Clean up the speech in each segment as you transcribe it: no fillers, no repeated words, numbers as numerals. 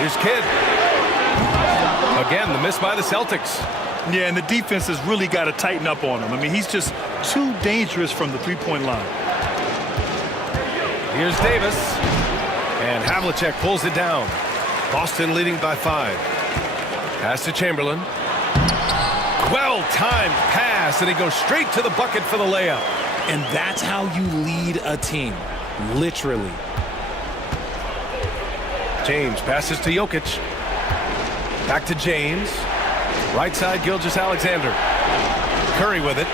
Here's Kidd. Again, the miss by the Celtics. Yeah, and the defense has really got to tighten up on him. I mean, he's just too dangerous from the three-point line. Here's Davis. And Havlicek pulls it down. Boston leading by 5. Pass to Chamberlain. Well-timed pass, and he goes straight to the bucket for the layup. And that's how you lead a team, literally. James passes to Jokic. Back to James. Right side, Gilgeous-Alexander. Curry with it.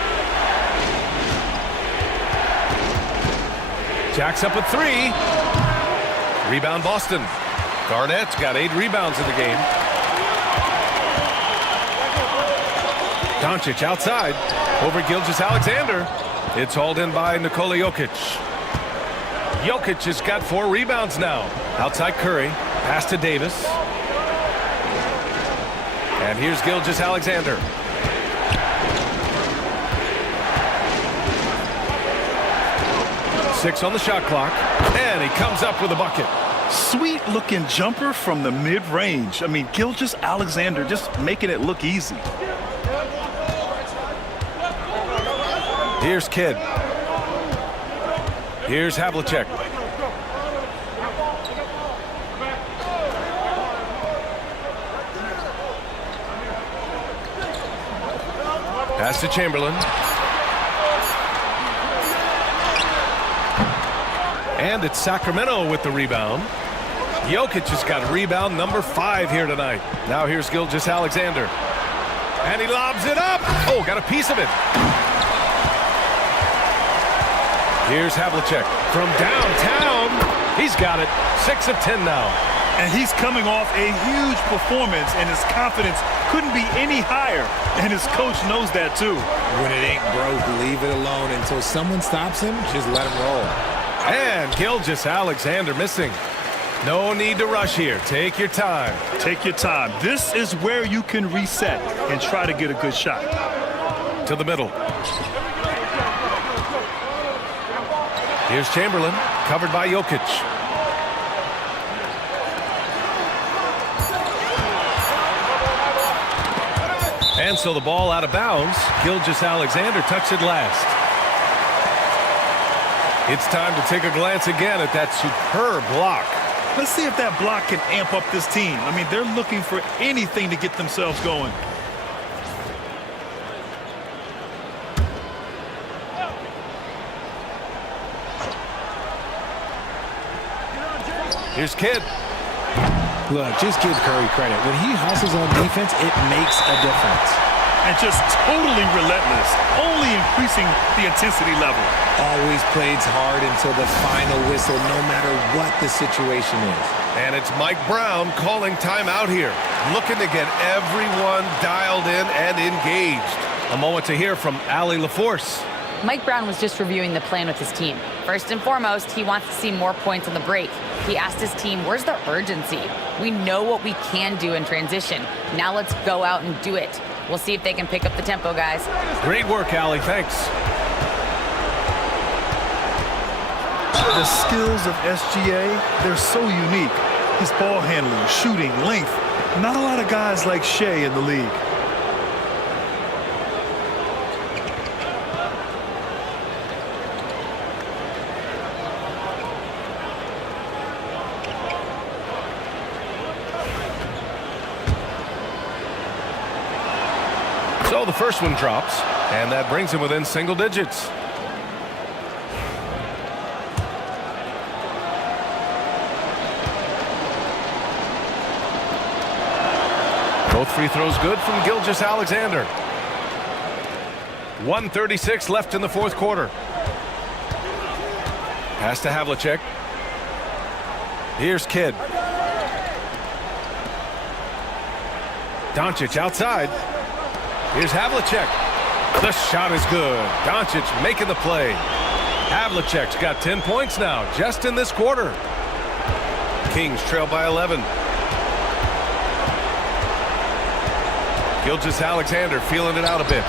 Jacks up with 3. Rebound Boston. Garnett's got 8 rebounds in the game. Doncic outside. Over Gilgeous-Alexander. It's hauled in by Nikola Jokic. Jokic has got 4 rebounds now. Outside Curry. Pass to Davis. And here's Gilgeous-Alexander. Six on the shot clock. And he comes up with a bucket. Sweet-looking jumper from the mid-range. I mean, Gilgeous-Alexander just making it look easy. Here's Kidd. Here's Havlicek. Pass to Chamberlain. And it's Sacramento with the rebound. Jokic has got rebound number 5 here tonight. Now here's Gilgeous-Alexander. And he lobs it up. Oh, got a piece of it. Here's Havlicek from downtown. He's got it. 6 of 10 now. And he's coming off a huge performance, and his confidence couldn't be any higher. And his coach knows that, too. When it ain't broke, leave it alone. Until someone stops him, just let him roll. And Gilgeous-Alexander missing. No need to rush here. Take your time. Take your time. This is where you can reset and try to get a good shot. To the middle. Here's Chamberlain, covered by Jokic. And so the ball out of bounds. Gilgeous-Alexander touched it last. It's time to take a glance again at that superb block. Let's see if that block can amp up this team. I mean, they're looking for anything to get themselves going. Here's Kidd. Look, just give Curry credit. When he hustles on defense, it makes a difference. And just totally relentless, only increasing the intensity level. Always plays hard until the final whistle, no matter what the situation is. And it's Mike Brown calling timeout here. Looking to get everyone dialed in and engaged. A moment to hear from Allie LaForce. Mike Brown was just reviewing the plan with his team. First and foremost, he wants to see more points on the break. He asked his team, where's the urgency? We know what we can do in transition. Now let's go out and do it. We'll see if they can pick up the tempo, guys. Great work, Allie. Thanks. The skills of SGA, they're so unique. His ball handling, shooting, length. Not a lot of guys like Shea in the league. So the first one drops, and that brings him within single digits. Both free throws good from Gilgeous-Alexander. 1:36 left in the fourth quarter. Pass to Havlicek. Here's Kidd. Doncic outside. Here's Havlicek. The shot is good. Doncic making the play. Havlicek's got 10 points now, just in this quarter. Kings trail by 11. Gilgeous-Alexander feeling it out a bit.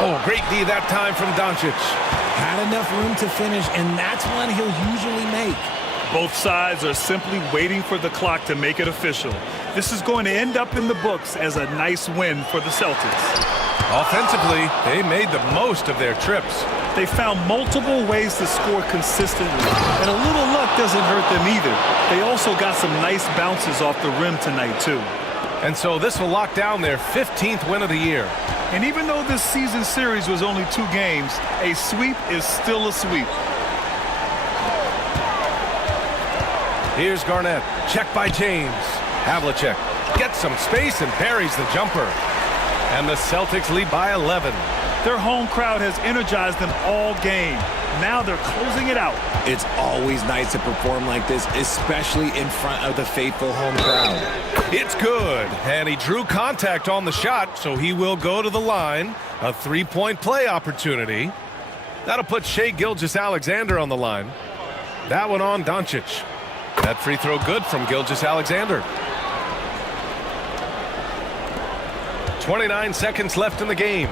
Oh, great D that time from Doncic. Had enough room to finish, and that's one he'll usually make. Both sides are simply waiting for the clock to make it official. This is going to end up in the books as a nice win for the Celtics. Offensively, they made the most of their trips. They found multiple ways to score consistently, and a little luck doesn't hurt them either. They also got some nice bounces off the rim tonight, too. And so this will lock down their 15th win of the year. And even though this season series was only 2 games, a sweep is still a sweep. Here's Garnett. Check by James. Havlicek gets some space and buries the jumper. And the Celtics lead by 11. Their home crowd has energized them all game. Now they're closing it out. It's always nice to perform like this, especially in front of the faithful home crowd. It's good. And he drew contact on the shot, so he will go to the line. A 3-point play opportunity. That'll put Shai Gilgeous-Alexander on the line. That one on Doncic. That free throw good from Gilgeous-Alexander. 29 seconds left in the game.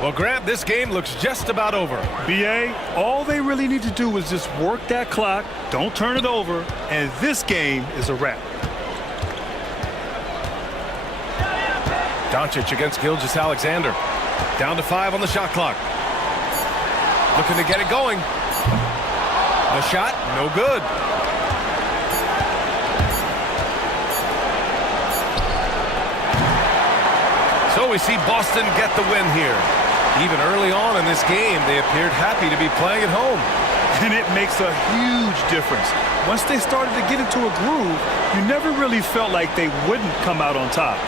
Well, Grant, this game looks just about over. B.A., all they really need to do is just work that clock, don't turn it over, and this game is a wrap. Doncic against Gilgeous-Alexander. Down to 5 on the shot clock. Looking to get it going. The shot, no good. So we see Boston get the win here. Even early on in this game, they appeared happy to be playing at home. And it makes a huge difference. Once they started to get into a groove, you never really felt like they wouldn't come out on top.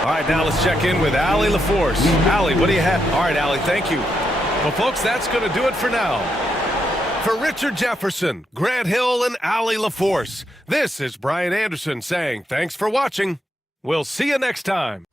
All right, now let's check in with Allie LaForce. Allie, what do you have? All right, Allie, thank you. Well, folks, that's going to do it for now. For Richard Jefferson, Grant Hill, and Allie LaForce, this is Brian Anderson saying thanks for watching. We'll see you next time.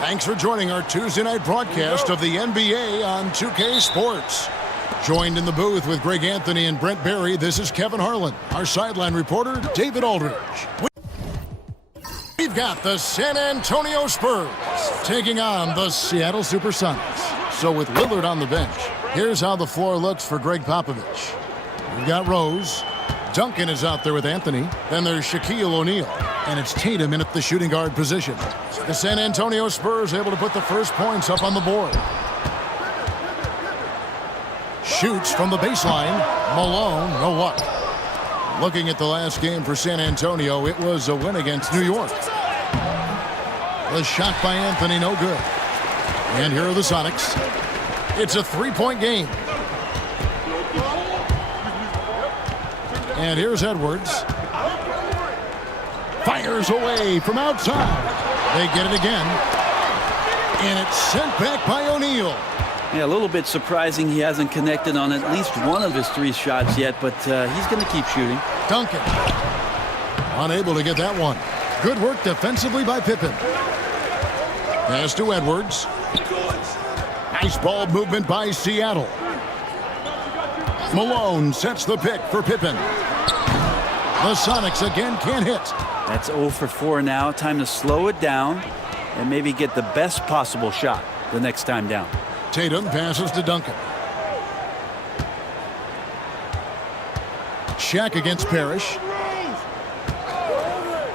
Thanks for joining our Tuesday night broadcast of the NBA on 2K Sports. Joined in the booth with Greg Anthony and Brent Barry, this is Kevin Harlan. Our sideline reporter, David Aldridge. We've got the San Antonio Spurs taking on the Seattle Supersonics. So with Lillard on the bench, here's how the floor looks for Greg Popovich. We've got Rose. Duncan is out there with Anthony. Then there's Shaquille O'Neal. And it's Tatum in at the shooting guard position. The San Antonio Spurs able to put the first points up on the board. Shoots from the baseline. Malone, no luck. Looking at the last game for San Antonio, it was a win against New York. The shot by Anthony, no good. And here are the Sonics. It's a 3-point game. And here's Edwards. Fires away from outside. They get it again. And it's sent back by O'Neal. Yeah, a little bit surprising he hasn't connected on at least one of his 3 shots yet, but he's going to keep shooting. Duncan. Unable to get that one. Good work defensively by Pippen. Pass to Edwards. Nice ball movement by Seattle. Malone sets the pick for Pippen. The Sonics again can't hit. That's 0 for 4 now. Time to slow it down and maybe get the best possible shot the next time down. Tatum passes to Duncan. Shaq against Parrish.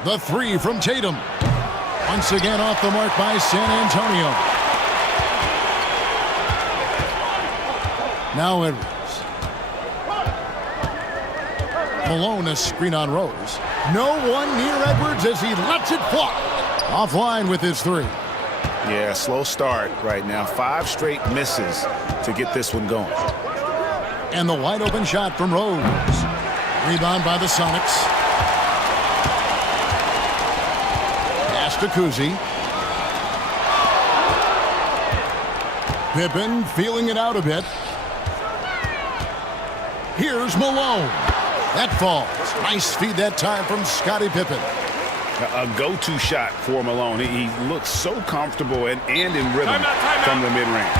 The 3 from Tatum. Once again off the mark by San Antonio. Now Edwards. Malone, a screen on Rose. No one near Edwards as he lets it fly. Offline with his 3. Yeah, slow start right now. 5 straight misses to get this one going. And the wide open shot from Rose. Rebound by the Sonics. Pass to Kuzi. Pippen feeling it out a bit. Here's Malone. That falls. Nice feed that time from Scottie Pippen. A go-to shot for Malone. He looks so comfortable and in rhythm from the mid-range.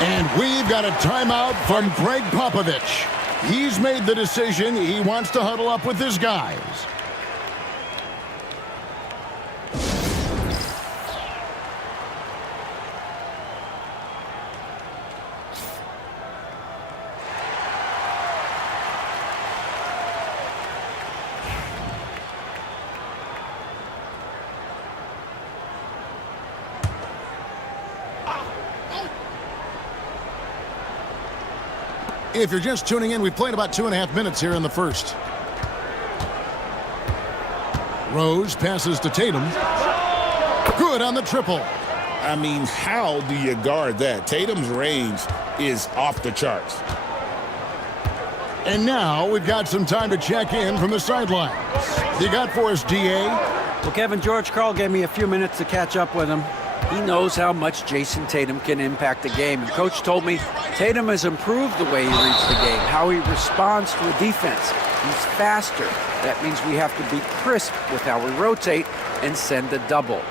And we've got a timeout from Greg Popovich. He's made the decision. He wants to huddle up with his guys. If you're just tuning in, we've played about 2.5 minutes here in the first. Rose passes to Tatum. Good on the triple. I mean, how do you guard that? Tatum's range is off the charts. And now we've got some time to check in from the sidelines. You got for us, DA? Well, Kevin, George Karl gave me a few minutes to catch up with him. He knows how much Jason Tatum can impact the game. And Coach told me Tatum has improved the way he reads the game, how he responds to a defense. He's faster. That means we have to be crisp with how we rotate and send a double.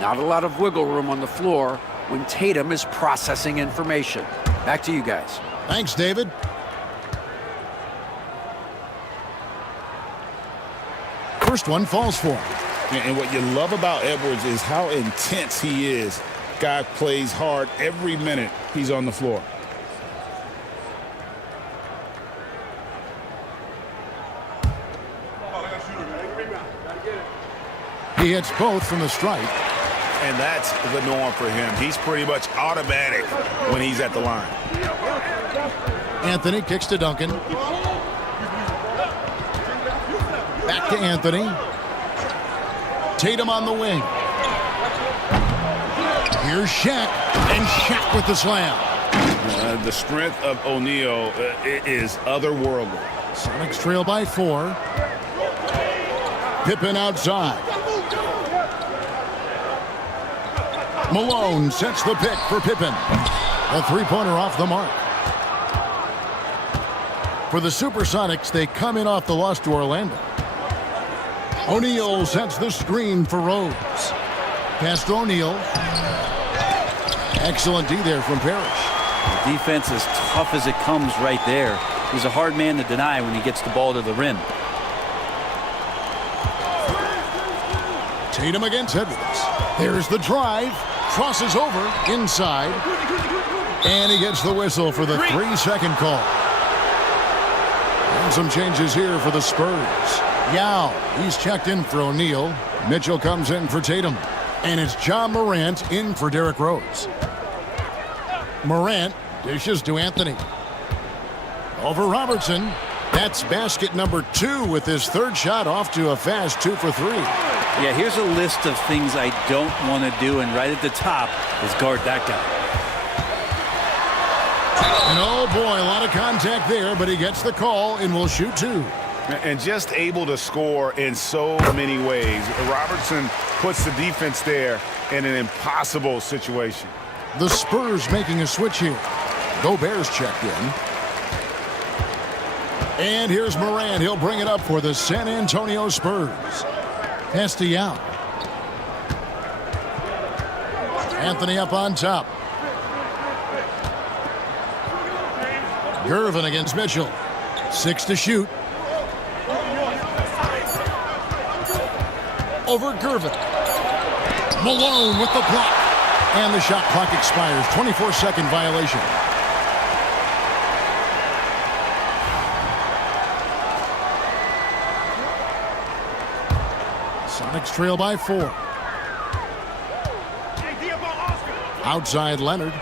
Not a lot of wiggle room on the floor when Tatum is processing information. Back to you guys. Thanks, David. First one falls for him. And what you love about Edwards is how intense he is. Guy plays hard every minute he's on the floor. He hits both from the stripe. And that's the norm for him. He's pretty much automatic when he's at the line. Anthony kicks to Duncan. Back to Anthony. Tatum on the wing. Here's Shaq, and Shaq with the slam. The strength of O'Neal is otherworldly. Sonics trail by 4. Pippen outside. Malone sets the pick for Pippen. A three-pointer off the mark. For the Supersonics, they come in off the loss to Orlando. O'Neal sets the screen for Rose. Pass to O'Neal. Excellent D there from Parrish. The defense is tough as it comes right there. He's a hard man to deny when he gets the ball to the rim. Tatum against Edwards. There's the drive. Crosses over inside. And he gets the whistle for the 3-second call. And some changes here for the Spurs. Yao, he's checked in for O'Neal. Mitchell comes in for Tatum. And it's John Morant in for Derrick Rose. Morant dishes to Anthony. Over Robertson. That's basket number 2 with his third shot off to a fast 2 for 3. Yeah, here's a list of things I don't want to do, and right at the top is guard that guy. And oh boy, a lot of contact there, but he gets the call and will shoot 2. And just able to score in so many ways. Robertson puts the defense there in an impossible situation. The Spurs making a switch here. Gobert's checked in. And here's Morant. He'll bring it up for the San Antonio Spurs. Pass to Yao. Anthony up on top. Gervin against Mitchell. 6 to shoot. Over Gervin. Malone with the block. And the shot clock expires. 24-second violation. Sonics trail by 4. Outside Leonard.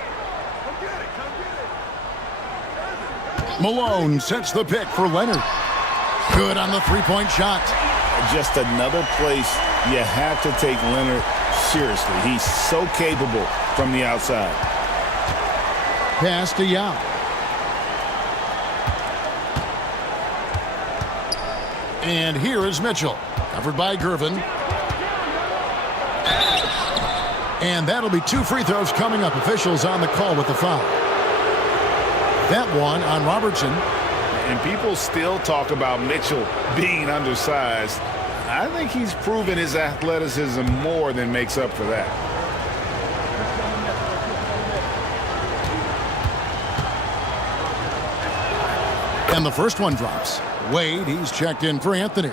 Malone sets the pick for Leonard. Good on the three-point shot. Just another place you have to take Leonard seriously. He's so capable from the outside. Pass to Yao. And here is Mitchell. Covered by Gervin. And that'll be 2 free throws coming up. Officials on the call with the foul. That one on Robertson. And people still talk about Mitchell being undersized. I think he's proven his athleticism more than makes up for that. And the first one drops. Wade, he's checked in for Anthony.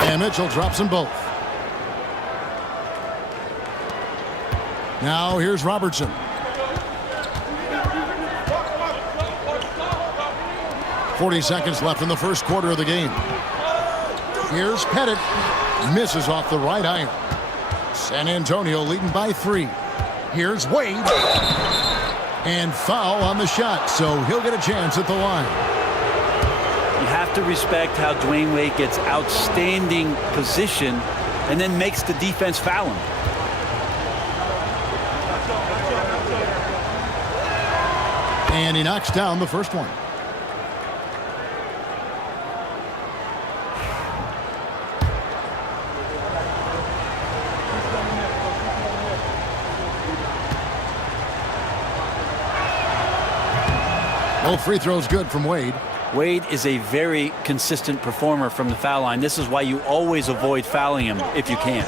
And Mitchell drops them both. Now here's Robertson. .40 left in the first quarter of the game. Here's Pettit. Misses off the right iron. San Antonio leading by 3. Here's Wade. And foul on the shot, so he'll get a chance at the line. You have to respect how Dwayne Wade gets outstanding position and then makes the defense foul him. And he knocks down the first one. Both free throws good from Wade. Wade is a very consistent performer from the foul line. This is why you always avoid fouling him if you can.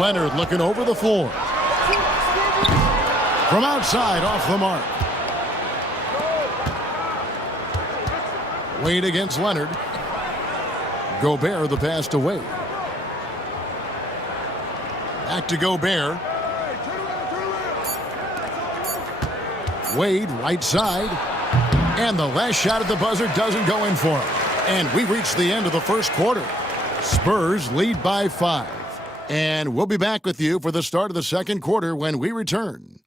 Leonard looking over the floor. From outside, off the mark. Wade against Leonard. Gobert the pass to Wade. Back to Gobert. Wade, right side. And the last shot at the buzzer doesn't go in for him. And we reach the end of the first quarter. Spurs lead by 5. And we'll be back with you for the start of the second quarter when we return.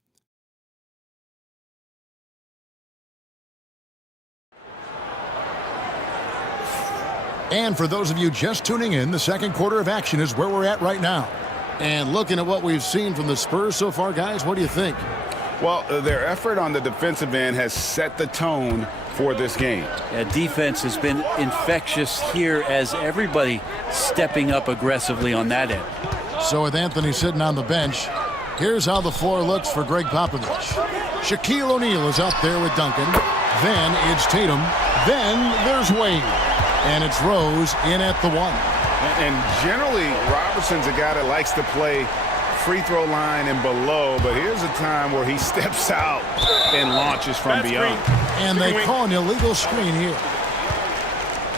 And for those of you just tuning in, the second quarter of action is where we're at right now. And looking at what we've seen from the Spurs so far, guys, what do you think? Well, their effort on the defensive end has set the tone for this game. Yeah, defense has been infectious here as everybody stepping up aggressively on that end. So with Anthony sitting on the bench, here's how the floor looks for Greg Popovich. Shaquille O'Neal is out there with Duncan. Then it's Tatum. Then there's Wade. And it's Rose in at the 1. And generally, Robertson's a guy that likes to play free throw line and below, but here's a time where he steps out and launches from beyond. And they call an illegal screen here.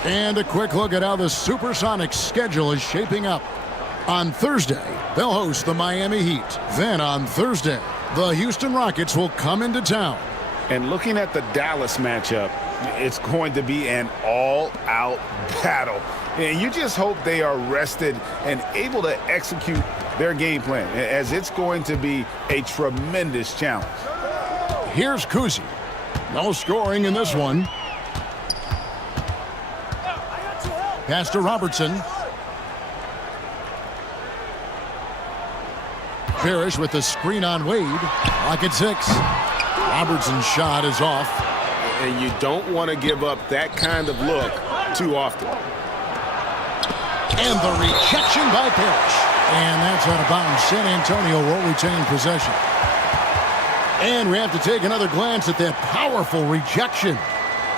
And a quick look at how the Supersonics schedule is shaping up. On Thursday, they'll host the Miami Heat. Then on Thursday, the Houston Rockets will come into town. And looking at the Dallas matchup, it's going to be an all-out battle. And you just hope they are rested and able to execute their game plan, as it's going to be a tremendous challenge. Here's Kuzi. No scoring in this one. Pass to Robertson. Parrish with the screen on Wade. Rocket 6. Robertson's shot is off. And you don't want to give up that kind of look too often. And the rejection by Parrish. And that's out of bounds. San Antonio will retain possession. And we have to take another glance at that powerful rejection.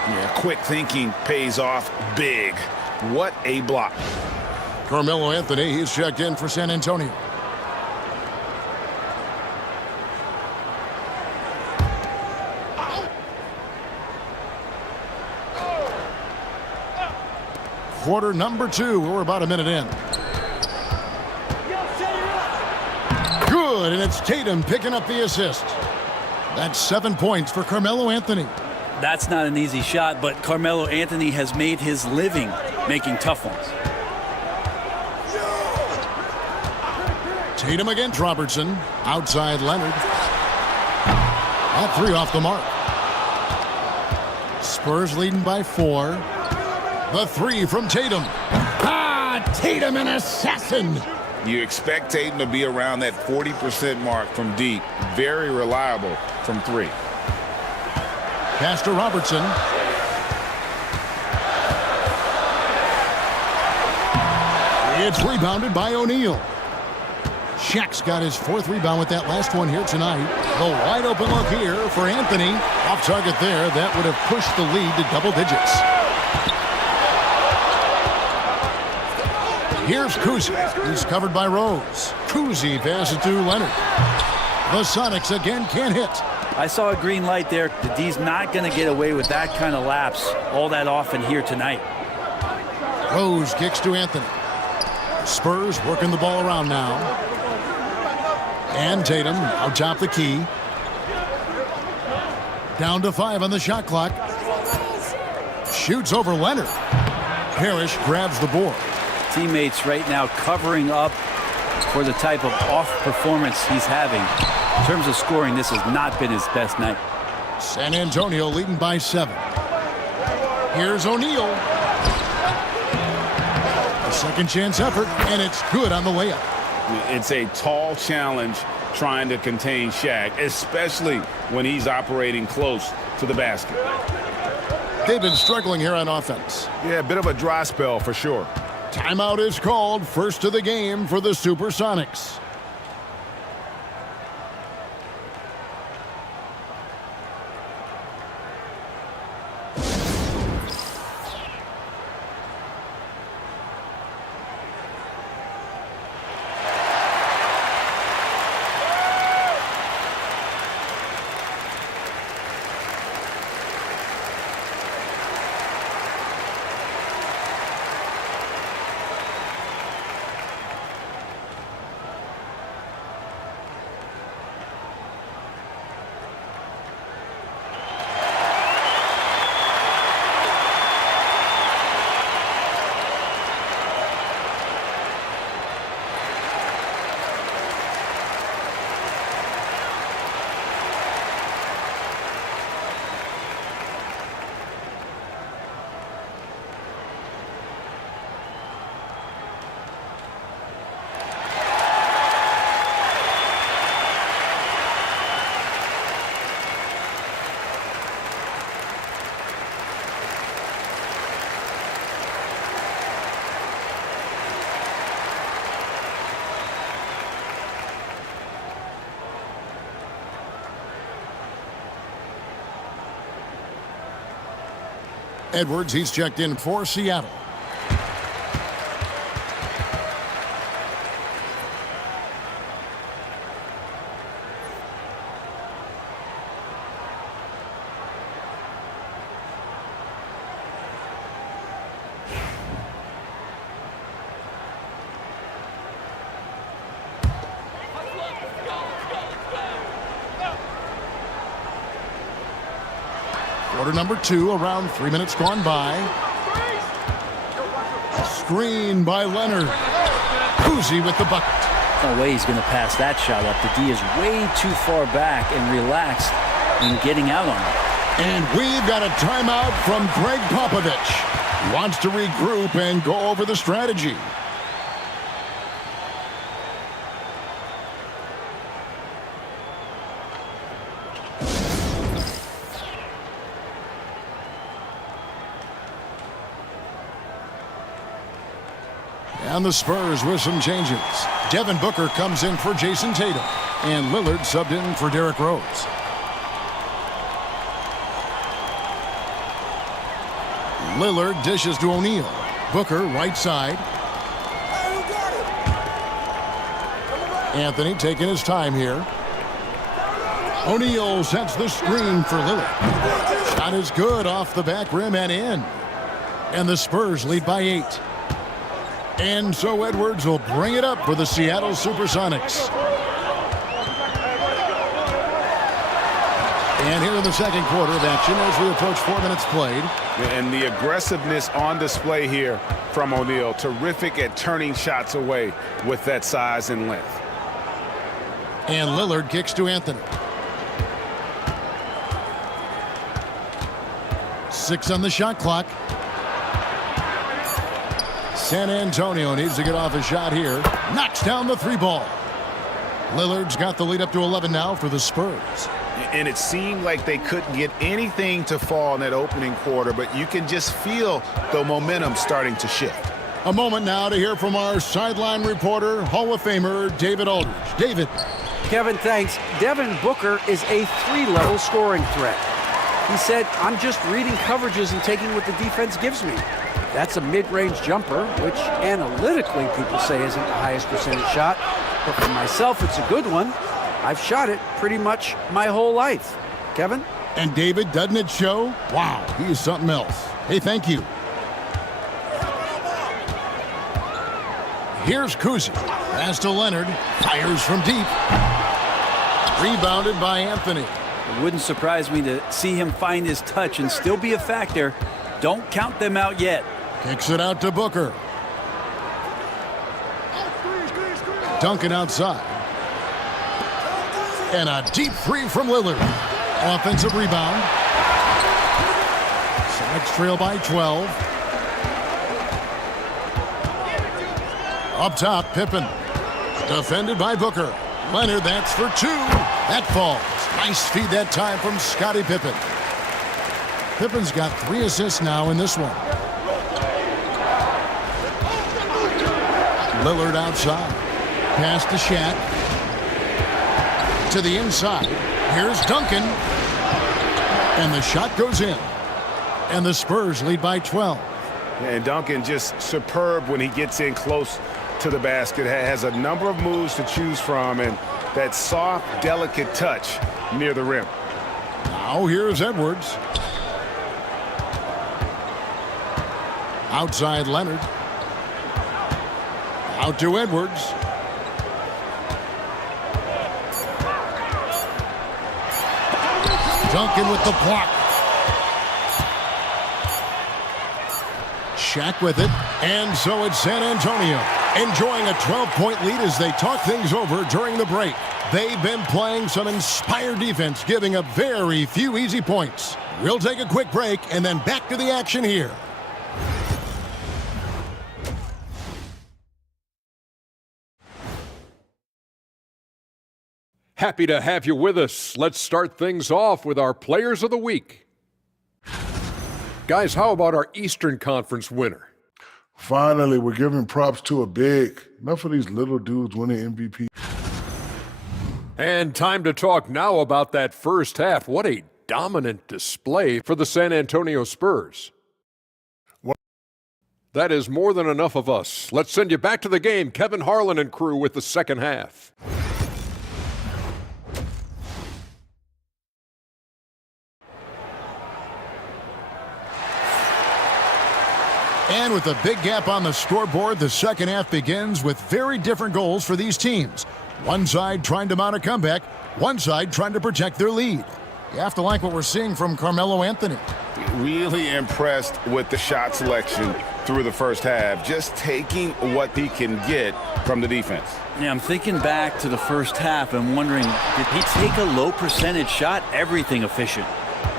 Yeah, quick thinking pays off big. What a block. Carmelo Anthony, he's checked in for San Antonio. Quarter number 2. We're about a minute in. Good, and it's Tatum picking up the assist. That's 7 points for Carmelo Anthony. That's not an easy shot, but Carmelo Anthony has made his living making tough ones. Tatum against Robertson. Outside Leonard. All 3 off the mark. Spurs leading by 4. The 3 from Tatum. Tatum, an assassin. You expect Tatum to be around that 40% mark from deep. Very reliable from 3. Pass to Robertson. It's rebounded by O'Neal. Shaq's got his 4th rebound with that last one here tonight. The wide open look here for Anthony. Off target there. That would have pushed the lead to double digits. Here's Kuzi. He's covered by Rose. Kuzi passes to Leonard. The Sonics again can't hit. I saw a green light there. The D's not going to get away with that kind of lapse all that often here tonight. Rose kicks to Anthony. Spurs working the ball around now. And Tatum out top the key. Down to 5 on the shot clock. Shoots over Leonard. Parrish grabs the board. Teammates right now covering up for the type of off performance he's having. In terms of scoring, this has not been his best night. San Antonio leading by 7. Here's O'Neal. A second chance effort, and it's good on the layup. It's a tall challenge trying to contain Shaq, especially when he's operating close to the basket. They've been struggling here on offense. Yeah, a bit of a dry spell for sure. Timeout is called. First of the game for the Supersonics. Edwards, he's checked in for Seattle. Quarter number 2, around 3 minutes gone by. Screen by Leonard. Kuzi with the bucket. No way he's going to pass that shot up. The D is way too far back and relaxed in getting out on it. And we've got a timeout from Greg Popovich. He wants to regroup and go over the strategy. And the Spurs with some changes. Devin Booker comes in for Jason Tatum. And Lillard subbed in for Derrick Rose. Lillard dishes to O'Neal. Booker right side. Anthony taking his time here. O'Neal sets the screen for Lillard. Shot is good off the back rim and in. And the Spurs lead by 8. And so Edwards will bring it up for the Seattle Supersonics. And here in the second quarter of action as we approach 4 minutes played. And the aggressiveness on display here from O'Neal. Terrific at turning shots away with that size and length. And Lillard kicks to Anthony. 6 on the shot clock. San Antonio needs to get off a shot here. Knocks down the 3 ball. Lillard's got the lead up to 11 now for the Spurs. And it seemed like they couldn't get anything to fall in that opening quarter, but you can just feel the momentum starting to shift. A moment now to hear from our sideline reporter, Hall of Famer David Aldridge. David. Kevin, thanks. Devin Booker is a 3-level scoring threat. He said, I'm just reading coverages and taking what the defense gives me. That's a mid-range jumper, which analytically people say isn't the highest percentage shot. But for myself, it's a good one. I've shot it pretty much my whole life. Kevin? And David, doesn't it show? Wow, he is something else. Hey, thank you. Here's Kuzi. Pass to Leonard. Fires from deep. Rebounded by Anthony. It wouldn't surprise me to see him find his touch and still be a factor. Don't count them out yet. Kicks it out to Booker. Duncan outside. And a deep three from Lillard. Offensive rebound. Sonics trail by 12. Up top, Pippen. Defended by Booker. Leonard, that's for 2. That falls. Nice feed that time from Scottie Pippen. Pippen's got 3 assists now in this one. Lillard outside. Pass to Shaq. To the inside. Here's Duncan. And the shot goes in. And the Spurs lead by 12. And Duncan just superb when he gets in close to the basket. Has a number of moves to choose from, and that soft, delicate touch near the rim. Now here's Edwards. Outside Leonard. Out to Edwards. Duncan with the block. Shaq with it. And so it's San Antonio enjoying a 12-point lead as they talk things over during the break. They've been playing some inspired defense, giving up very few easy points. We'll take a quick break and then back to the action here. Happy to have you with us. Let's start things off with our Players of the Week. Guys, how about our Eastern Conference winner? Finally, we're giving props to a big. Enough of these little dudes winning MVP. And time to talk now about that first half. What a dominant display for the San Antonio Spurs. That is more than enough of us. Let's send you back to the game. Kevin Harlan and crew with the second half. And with a big gap on the scoreboard, the second half begins with very different goals for these teams. One side trying to mount a comeback, one side trying to protect their lead. You have to like what we're seeing from Carmelo Anthony. Really impressed with the shot selection through the first half, just taking what he can get from the defense. Yeah, I'm thinking back to the first half and wondering, did he take a low percentage shot? Everything efficient.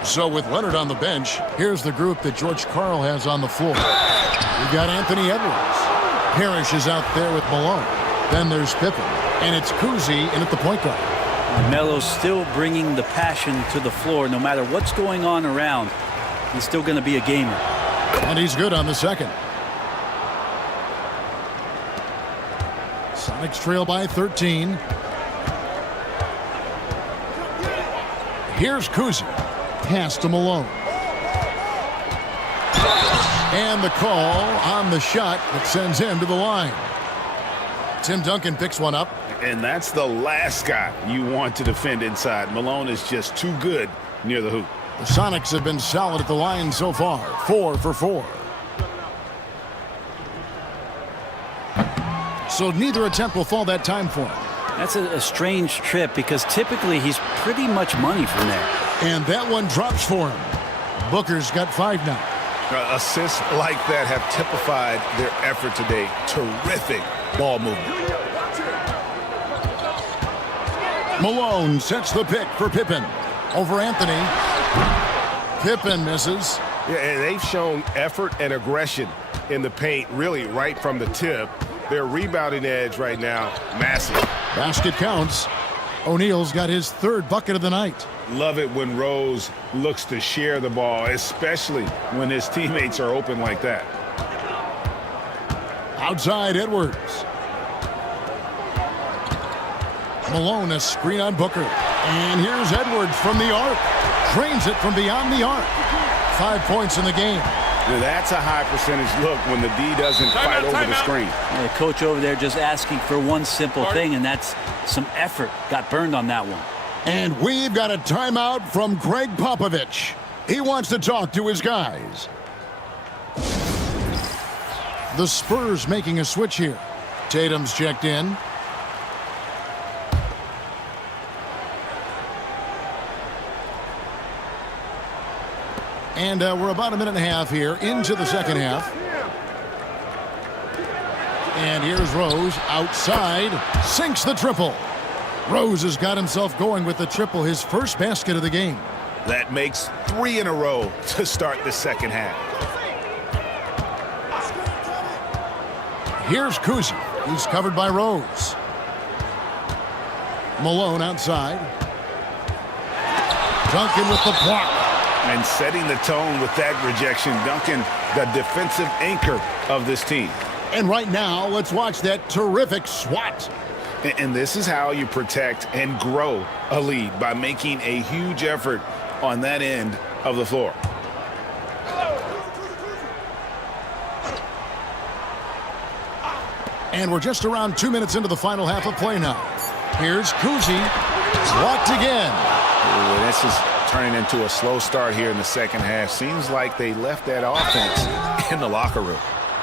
So with Leonard on the bench, here's the group that George Karl has on the floor. We've got Anthony Edwards. Parrish is out there with Malone. Then there's Pippen. And it's Kuzi in at the point guard. Melo's still bringing the passion to the floor. No matter what's going on around, he's still going to be a gamer. And he's good on the second. Sonics trail by 13. Here's Kuzi. Pass to Malone. And the call on the shot that sends him to the line. Tim Duncan picks one up. And that's the last guy you want to defend inside. Malone is just too good near the hoop. The Sonics have been solid at the line so far. 4 for 4. So neither attempt will fall that time for him. That's a strange trip because typically he's pretty much money from there. And that one drops for him. Booker's got 5 now. Assists like that have typified their effort today. Terrific ball movement. Malone sets the pick for Pippen. Over Anthony. Pippen misses. Yeah, and they've shown effort and aggression in the paint, really right from the tip. Their rebounding edge right now, massive. Basket counts. O'Neal's got his 3rd bucket of the night. Love it when Rose looks to share the ball, especially when his teammates are open like that. Outside Edwards. Malone, a screen on Booker. And here's Edwards from the arc. Drains it from beyond the arc. 5 points in the game. Now, that's a high percentage look when the D doesn't fight over the screen. The coach over there just asking for one simple thing, and that's some effort. Got burned on that one. And we've got a timeout from Greg Popovich. He wants to talk to his guys. The Spurs making a switch here. Tatum's checked in. And we're about a minute and a half here into the second half. And here's Rose outside. Sinks the triple. Rose has got himself going with the triple, his first basket of the game. That makes 3 in a row to start the second half. Here's Kuzi. He's covered by Rose. Malone outside. Duncan with the block. And setting the tone with that rejection, Duncan, the defensive anchor of this team. And right now, let's watch that terrific swat. And this is how you protect and grow a lead, by making a huge effort on that end of the floor. And we're just around 2 minutes into the final half of play now. Here's Kuzi. Blocked again. Ooh, this is turning into a slow start here in the second half. Seems like they left that offense in the locker room.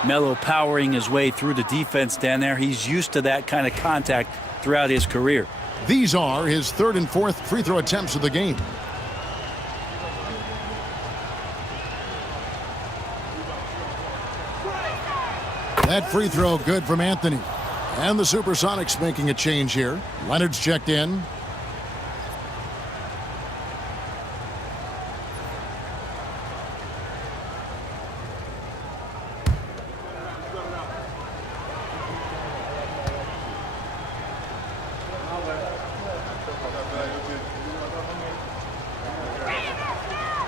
Melo powering his way through the defense down there. He's used to that kind of contact throughout his career. These are his third and fourth free throw attempts of the game. That free throw good from Anthony. And the Supersonics making a change here. Leonard's checked in.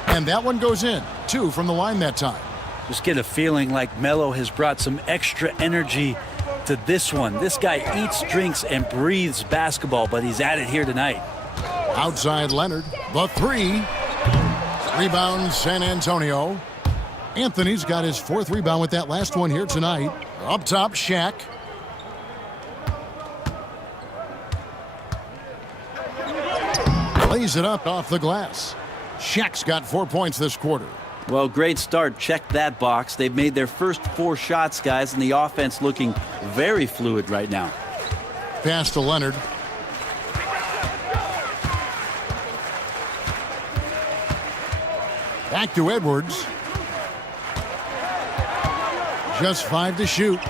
And that one goes in. 2 from the line that time. Just get a feeling like Melo has brought some extra energy to this one. This guy eats, drinks, and breathes basketball, but he's at it here tonight. Outside Leonard. The 3. Rebound San Antonio. Anthony's got his 4th rebound with that last one here tonight. Up top, Shaq. Lays it up off the glass. Shaq's got 4 points this quarter. Well, great start. Check that box. They've made their first 4 shots, guys, and the offense looking very fluid right now. Pass to Leonard. Back to Edwards. Just 5 to shoot.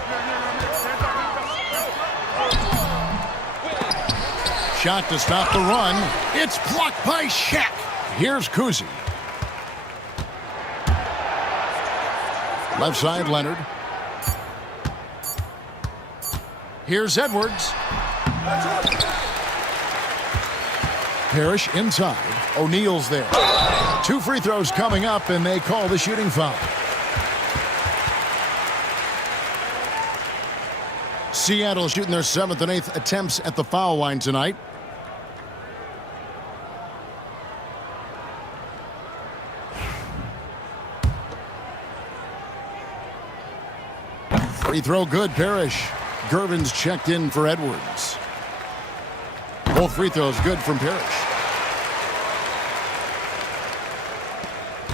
Shot to stop the run. It's blocked by Shaq. Here's Kuzi. Left side, Leonard. Here's Edwards. Parrish inside. O'Neal's there. 2 free throws coming up, and they call the shooting foul. Seattle shooting their 7th and 8th attempts at the foul line tonight. Free throw good, Parrish. Gervin's checked in for Edwards. Both free throws good from Parrish.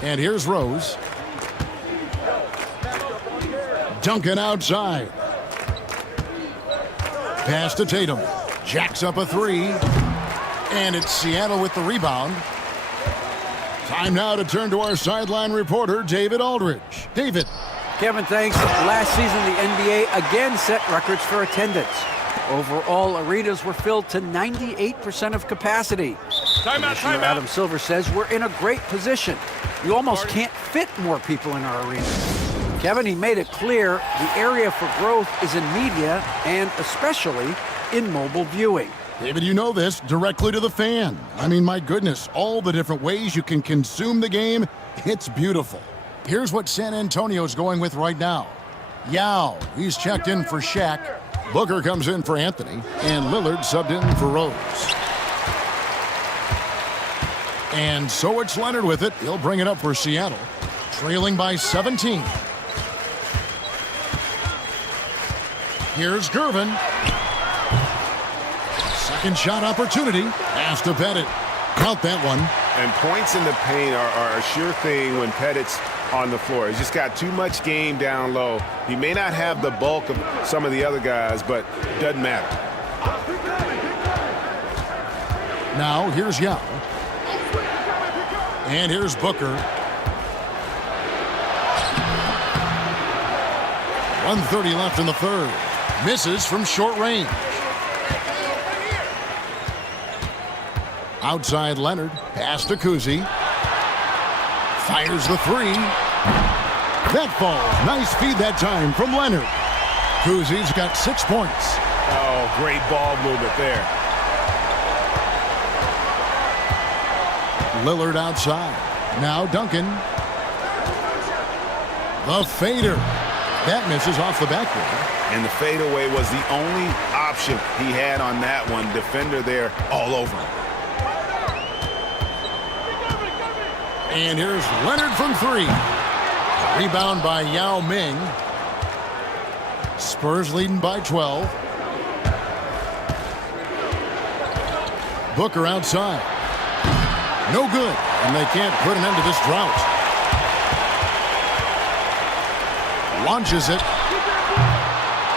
And here's Rose. Duncan outside. Pass to Tatum. Jacks up a 3. And it's Seattle with the rebound. Time now to turn to our sideline reporter, David Aldridge. David. Kevin, thanks. Last season, the NBA again set records for attendance. Overall, arenas were filled to 98% of capacity. Commissioner Adam Silver says we're in a great position. You almost can't fit more people in our arena. Kevin, he made it clear the area for growth is in media and especially in mobile viewing. David, you know this, directly to the fan. I mean, my goodness, all the different ways you can consume the game, it's beautiful. Here's what San Antonio's going with right now. Yao, he's checked in for Shaq. Booker comes in for Anthony, and Lillard subbed in for Rose. And so it's Leonard with it. He'll bring it up for Seattle, trailing by 17. Here's Gervin. Second shot opportunity. Has to Pettit. Count that one. And points in the paint are a sure thing when Pettit's on the floor. He's just got too much game down low. He may not have the bulk of some of the other guys, but it doesn't matter. Now here's Yao. And here's Booker. 1:30 left in the third. Misses from short range. Outside Leonard. Pass to Kuzi. Fires the three. That falls. Nice feed that time from Leonard. Kuzi's got 6 points. Oh, great ball movement there. Lillard outside. Now Duncan. The fader. That misses off the backboard. And the fadeaway was the only option he had on that one. Defender there all over him. And here's Leonard from three. Rebound by Yao Ming. Spurs leading by 12. Booker outside. No good, and they can't put an end to this drought. Launches it,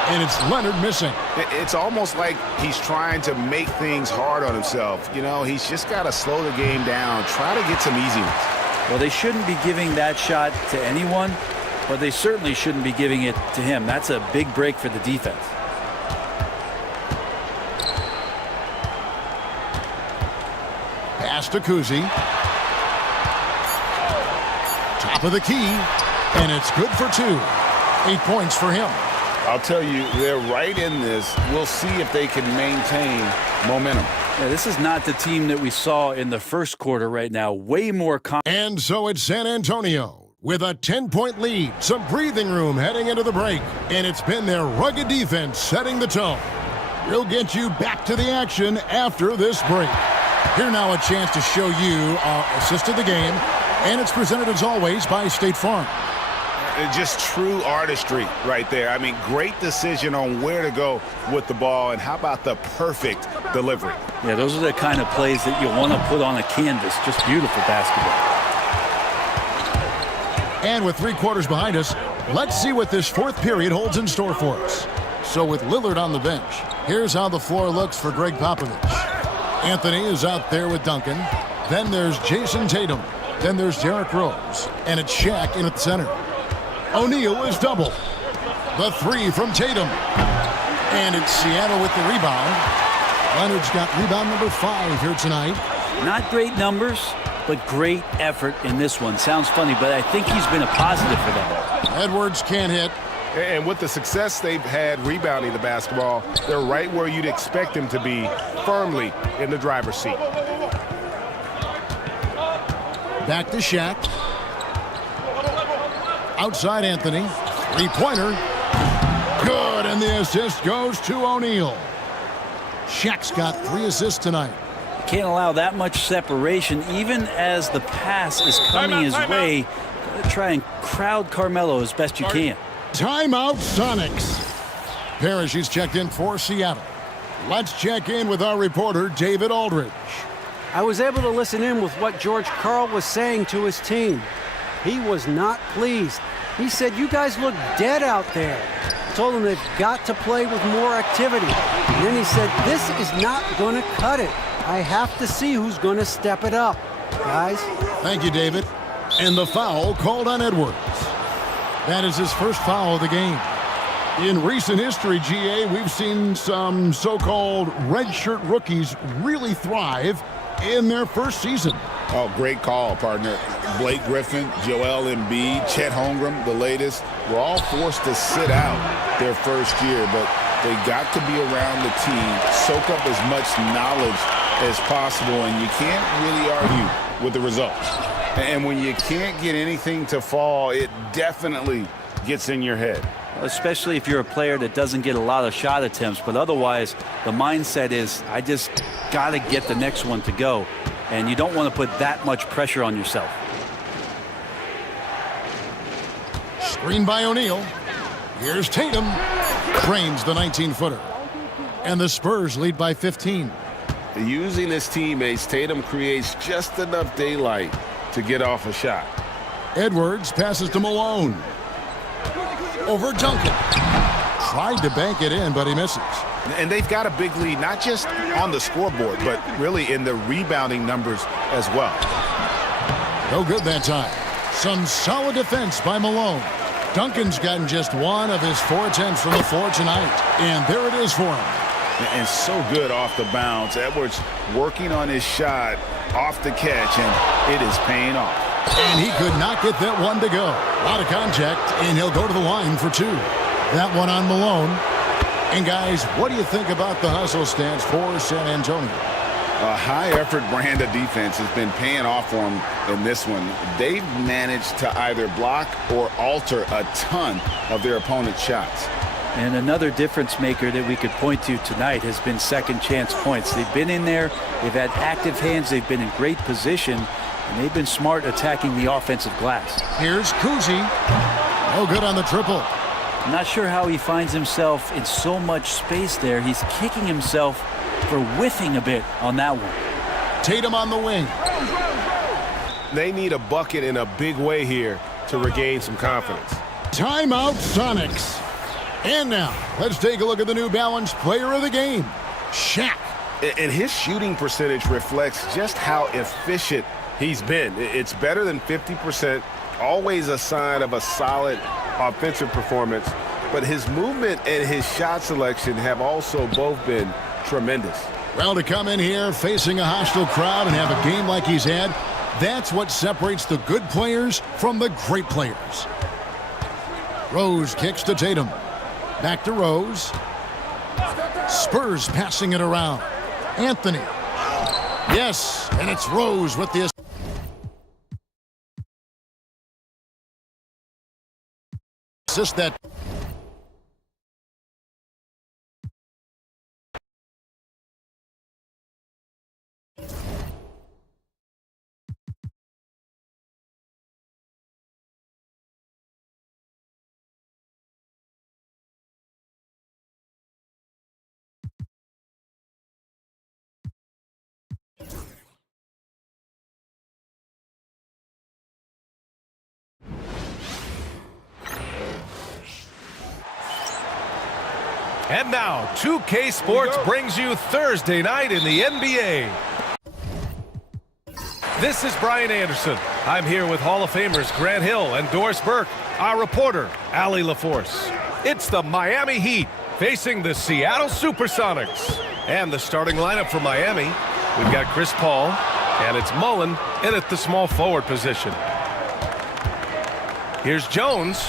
and it's Leonard missing. It's almost like he's trying to make things hard on himself. You know, he's just got to slow the game down, try to get some easy ones. Well, they shouldn't be giving that shot to anyone, but they certainly shouldn't be giving it to him. That's a big break for the defense. Pass to Kuzi. Top of the key, and it's good for 2. 8 points for him. I'll tell you, they're right in this. We'll see if they can maintain momentum. Yeah, this is not the team that we saw in the first quarter right now. Way more And so it's San Antonio with a 10-point lead. Some breathing room heading into the break. And it's been their rugged defense setting the tone. We'll get you back to the action after this break. Here now a chance to show you our assist of the game. And it's presented as always by State Farm. Just true artistry right there. I mean, great decision on where to go with the ball, and how about the perfect delivery? Yeah, those are the kind of plays that you want to put on a canvas. Just beautiful basketball. And with 3 quarters behind us, let's see what this fourth period holds in store for us. So with Lillard on the bench, here's how the floor looks for Greg Popovich. Anthony is out there with Duncan. Then there's Jason Tatum. Then there's Derrick Rose. And it's Shaq in at the center. O'Neal is double. The 3 from Tatum. And it's Seattle with the rebound. Leonard's got rebound number 5 here tonight. Not great numbers, but great effort in this one. Sounds funny, but I think he's been a positive for them. Edwards can't hit. And with the success they've had rebounding the basketball, they're right where you'd expect them to be, firmly in the driver's seat. Back to Shaq. Outside Anthony. 3-pointer. Good, and the assist goes to O'Neal. Shaq's got 3 assists tonight. Can't allow that much separation, even as the pass is coming his way. Gotta try and crowd Carmelo as best you can. Timeout Sonics. Parrish is checked in for Seattle. Let's check in with our reporter, David Aldridge. I was able to listen in with what George Karl was saying to his team. He was not pleased. He said, you guys look dead out there. I told him they've got to play with more activity. And then he said, this is not going to cut it. I have to see who's going to step it up, guys. Thank you, David. And the foul called on Edwards. That is his first foul of the game. In recent history, GA, we've seen some so-called redshirt rookies really thrive in their first season. Oh, great call, partner. Blake Griffin, Joel Embiid, Chet Holmgren, the latest, were all forced to sit out their first year, but they got to be around the team, soak up as much knowledge as possible, and you can't really argue with the results. And when you can't get anything to fall, it definitely gets in your head. especially if you're a player that doesn't get a lot of shot attempts. But otherwise, the mindset is, I just got to get the next one to go. And you don't want to put that much pressure on yourself. Screen by O'Neal. Here's Tatum. Drains the 19-footer. And the Spurs lead by 15. Using his teammates, Tatum creates just enough daylight to get off a shot. Edwards passes to Malone. Over Duncan. Tried to bank it in, but he misses. And they've got a big lead, not just on the scoreboard, but really in the rebounding numbers as well. No good that time. Some solid defense by Malone. Duncan's gotten just one of his 4 attempts from the floor tonight. And there it is for him. And so good off the bounce. Edwards working on his shot off the catch, and it is paying off. And he could not get that one to go. Out of contact, and he'll go to the line for 2. That one on Malone. And guys, what do you think about the hustle stance for San Antonio? A high-effort brand of defense has been paying off for them in this one. They've managed to either block or alter a ton of their opponent's shots. And another difference maker that we could point to tonight has been second chance points. They've been in there, they've had active hands, they've been in great position, and they've been smart attacking the offensive glass. Here's Kuzi. No good on the triple. I'm not sure how he finds himself in so much space there. He's kicking himself for whiffing a bit on that one. Tatum on the wing. They need a bucket in a big way here to regain some confidence. Timeout Sonics. And now, let's take a look at the New Balance player of the game, Shaq. And his shooting percentage reflects just how efficient he's been. It's better than 50%, always a sign of a solid offensive performance. But his movement and his shot selection have also both been tremendous. Well, to come in here facing a hostile crowd and have a game like he's had, that's what separates the good players from the great players. Rose kicks to Tatum. Back to Rose. Spurs passing it around. Anthony. Yes, and it's Rose with the assist that. And now, 2K Sports brings you Thursday night in the NBA. This is Brian Anderson. I'm here with Hall of Famers Grant Hill and Doris Burke, our reporter, Allie LaForce. It's the Miami Heat facing the Seattle Supersonics. And the starting lineup for Miami, we've got Chris Paul, and it's Mullen in at the small forward position. Here's Jones,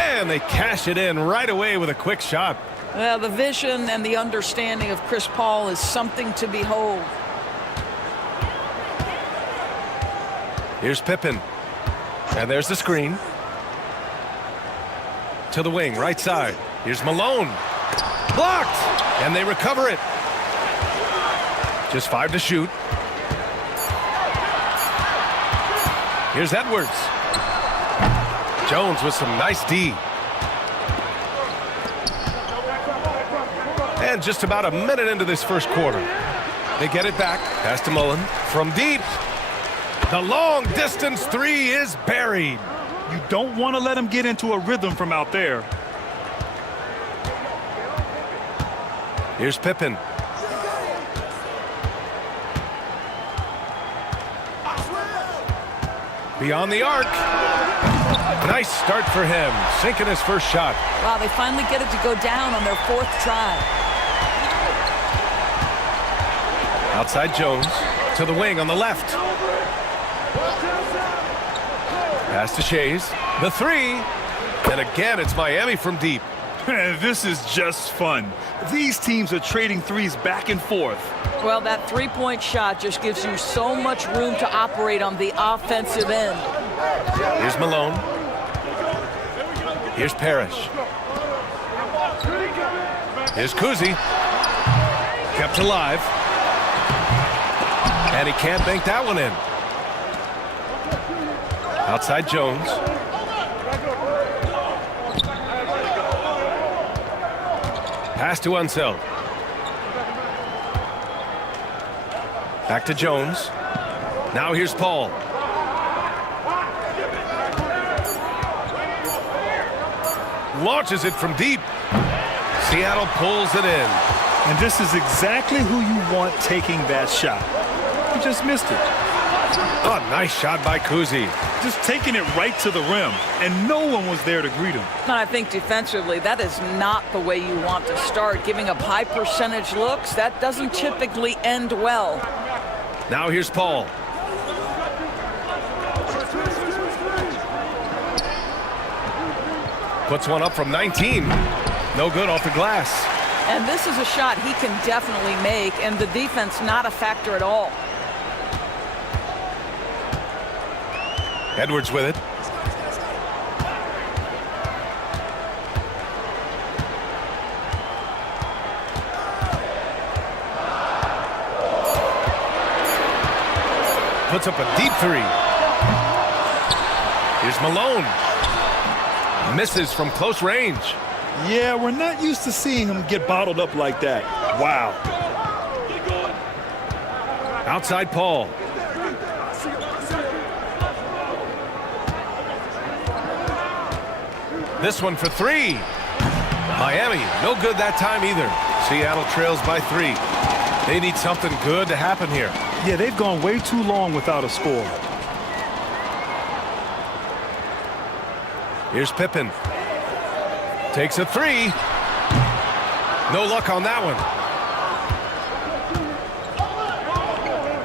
and they cash it in right away with a quick shot. Well, the vision and the understanding of Chris Paul is something to behold. Here's Pippen. And there's the screen. To the wing, right side. Here's Malone. Blocked! And they recover it. Just 5 to shoot. Here's Edwards. Jones with some nice D. And just about a minute into this first quarter. They get it back. Pass to Mullen. From deep. The long distance 3 is buried. You don't want to let him get into a rhythm from out there. Here's Pippen. Beyond the arc. Nice start for him. Sinking his first shot. Wow, they finally get it to go down on their 4th try. Outside Jones. To the wing on the left. Pass to Shays. The 3. And again, it's Miami from deep. This is just fun. These teams are trading threes back and forth. Well, that three-point shot just gives you so much room to operate on the offensive end. Here's Malone. Here's Parrish. Here's Kuzi. Kept alive. And he can't bank that one in. Outside Jones. Pass to Unseld. Back to Jones. Now here's Paul. Launches it from deep. Seattle pulls it in. And this is exactly who you want taking that shot. He just missed it. Oh, nice shot by Kuzi. Just taking it right to the rim, and no one was there to greet him. And I think defensively, that is not the way you want to start. Giving up high percentage looks, that doesn't typically end well. Now here's Paul. Puts one up from 19. No good off the glass. And this is a shot he can definitely make, and the defense not a factor at all. Edwards with it. Puts up a deep three. Here's Malone. Misses from close range. Yeah, we're not used to seeing him get bottled up like that. Wow. Outside Paul. This one for three. Miami, no good that time either. Seattle trails by 3. They need something good to happen here. Yeah, they've gone way too long without a score. Here's Pippen. Takes a 3. No luck on that one.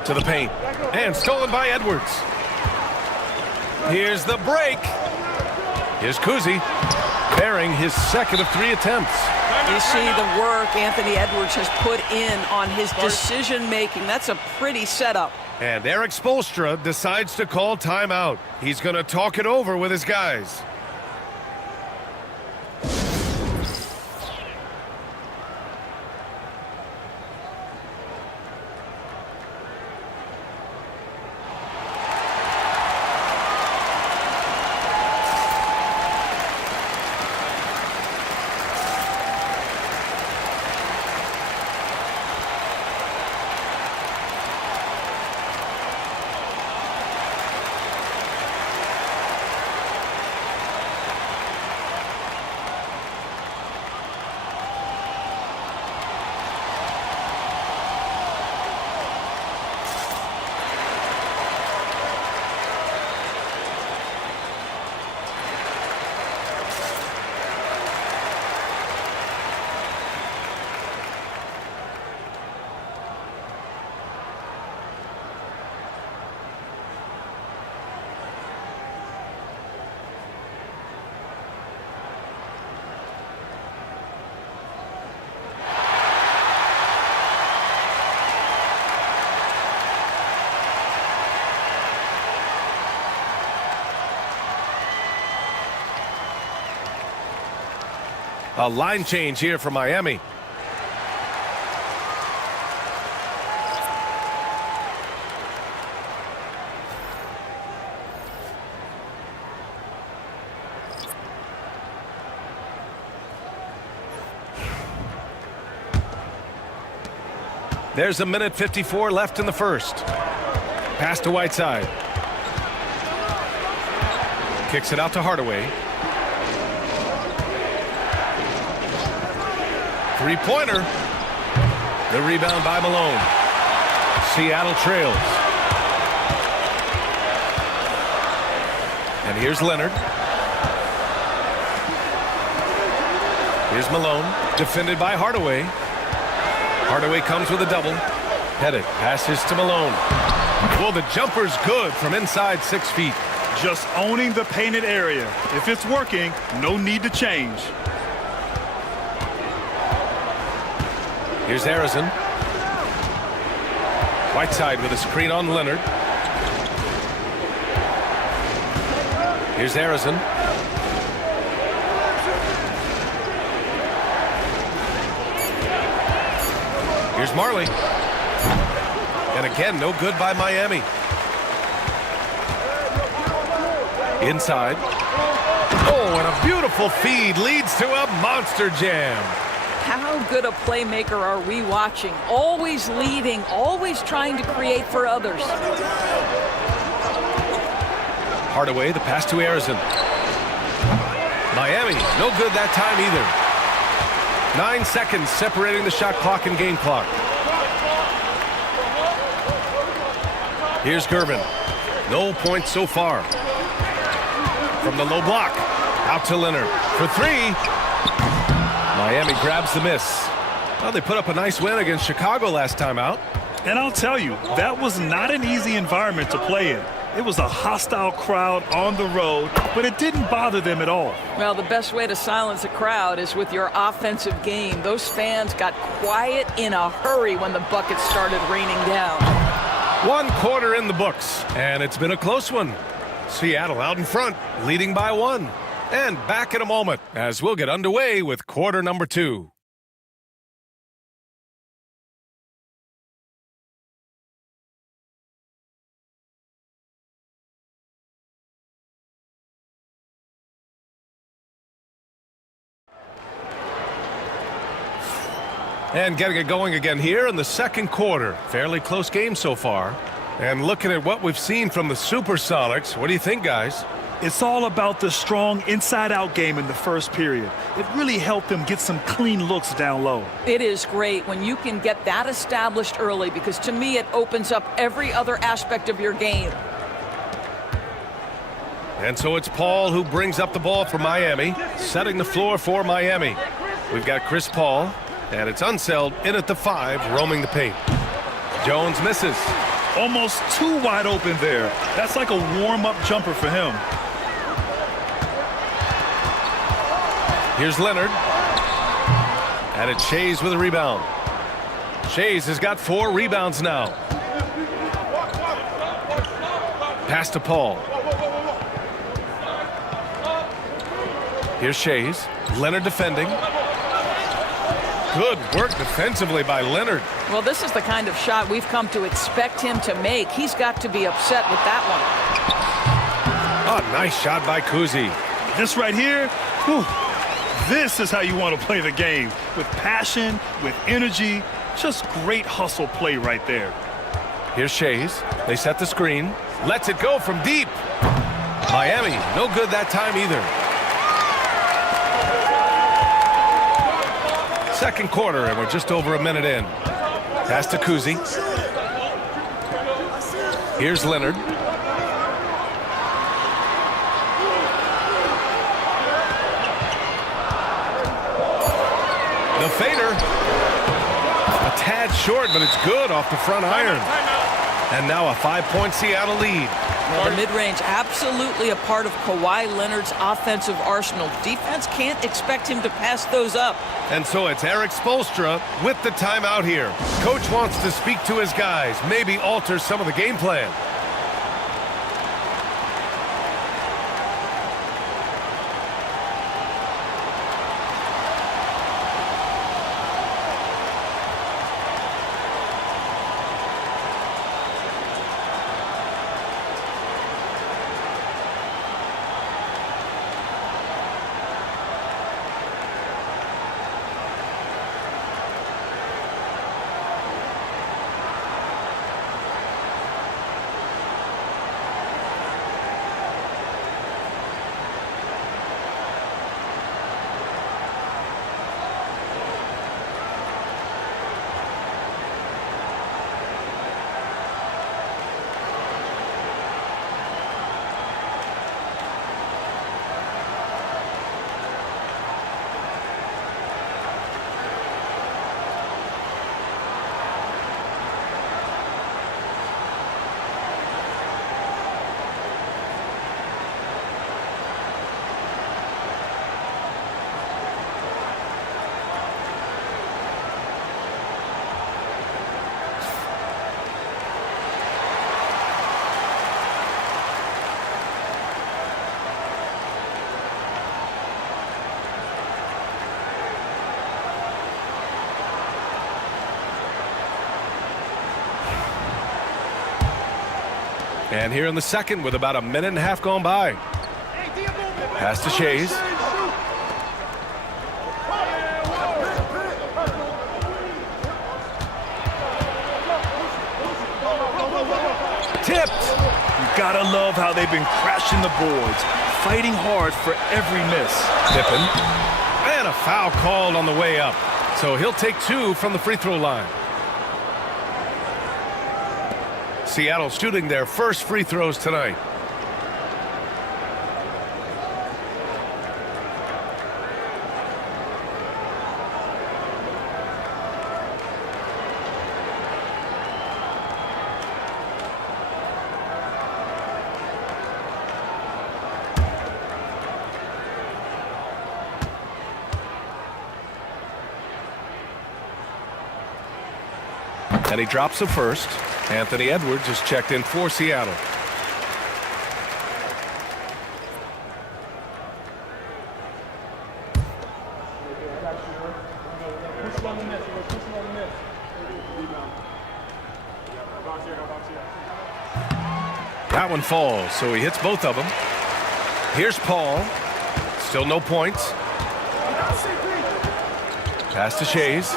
To the paint. And stolen by Edwards. Here's the break. Here's Kuzi. Bearing his second of 3 attempts. You see the work Anthony Edwards has put in on his decision-making. That's a pretty setup. And Eric Spoelstra decides to call timeout. He's going to talk it over with his guys. A line change here for Miami. There's a minute 54 left in the first. Pass to Whiteside. Kicks it out to Hardaway. Three-pointer. The rebound by Malone. Seattle trails. And here's Leonard. Here's Malone. Defended by Hardaway. Hardaway comes with a double. Headed. Passes to Malone. Well, the jumper's good from inside 6 feet. Just owning the painted area. If it's working, no need to change. Here's Harrison. Whiteside with a screen on Leonard. Here's Harrison. Here's Marley. And again, no good by Miami. Inside. Oh, and a beautiful feed leads to a monster jam. How good a playmaker are we watching? Always leading, always trying to create for others. Hardaway, the pass to Arizin. Miami, no good that time either. 9 seconds separating the shot clock and game clock. Here's Gervin. No points so far. From the low block, out to Leonard for three. Miami grabs the miss. Well, they put up a nice win against Chicago last time out. And I'll tell you, that was not an easy environment to play in. It was a hostile crowd on the road, but it didn't bother them at all. Well, the best way to silence a crowd is with your offensive game. Those fans got quiet in a hurry when the buckets started raining down. 1 quarter in the books, and it's been a close one. Seattle out in front, leading by 1. And back in a moment as we'll get underway with quarter number 2. And getting it going again here in the second quarter. Fairly close game so far. And looking at what we've seen from the Supersonics, what do you think, guys? It's all about the strong inside-out game in the first period. It really helped them get some clean looks down low. It is great when you can get that established early because to me it opens up every other aspect of your game. And so it's Paul who brings up the ball for Miami, setting the floor for Miami. We've got Chris Paul, and it's Unseld in at the 5, roaming the paint. Jones misses. Almost too wide open there. That's like a warm-up jumper for him. Here's Leonard. And it's Shays with a rebound. Shays has got 4 rebounds now. Pass to Paul. Here's Shays. Leonard defending. Good work defensively by Leonard. Well, this is the kind of shot we've come to expect him to make. He's got to be upset with that one. Oh, nice shot by Kuzi. This right here, whew, this is how you want to play the game. With passion, with energy, just great hustle play right there. Here's Shays. They set the screen. Lets it go from deep. Miami, no good that time either. Second quarter, and we're just over a minute in. Pass to Kuzi. Here's Leonard. The fader. A tad short, but it's good off the front iron. And now a 5-point Seattle lead. Well, the mid-range absolutely a part of Kawhi Leonard's offensive arsenal. Defense can't expect him to pass those up. And so it's Eric Spoelstra with the timeout here. Coach wants to speak to his guys, maybe alter some of the game plan. And here in the second with about a minute and a half gone by. Pass to Shays. Tipped. You gotta love how they've been crashing the boards, fighting hard for every miss. Pippen. And a foul called on the way up. So he'll take 2 from the free throw line. Seattle shooting their first free throws tonight. And he drops the first. Anthony Edwards is checked in for Seattle. That one falls, so he hits both of them. Here's Paul. Still no points. Pass to Shays.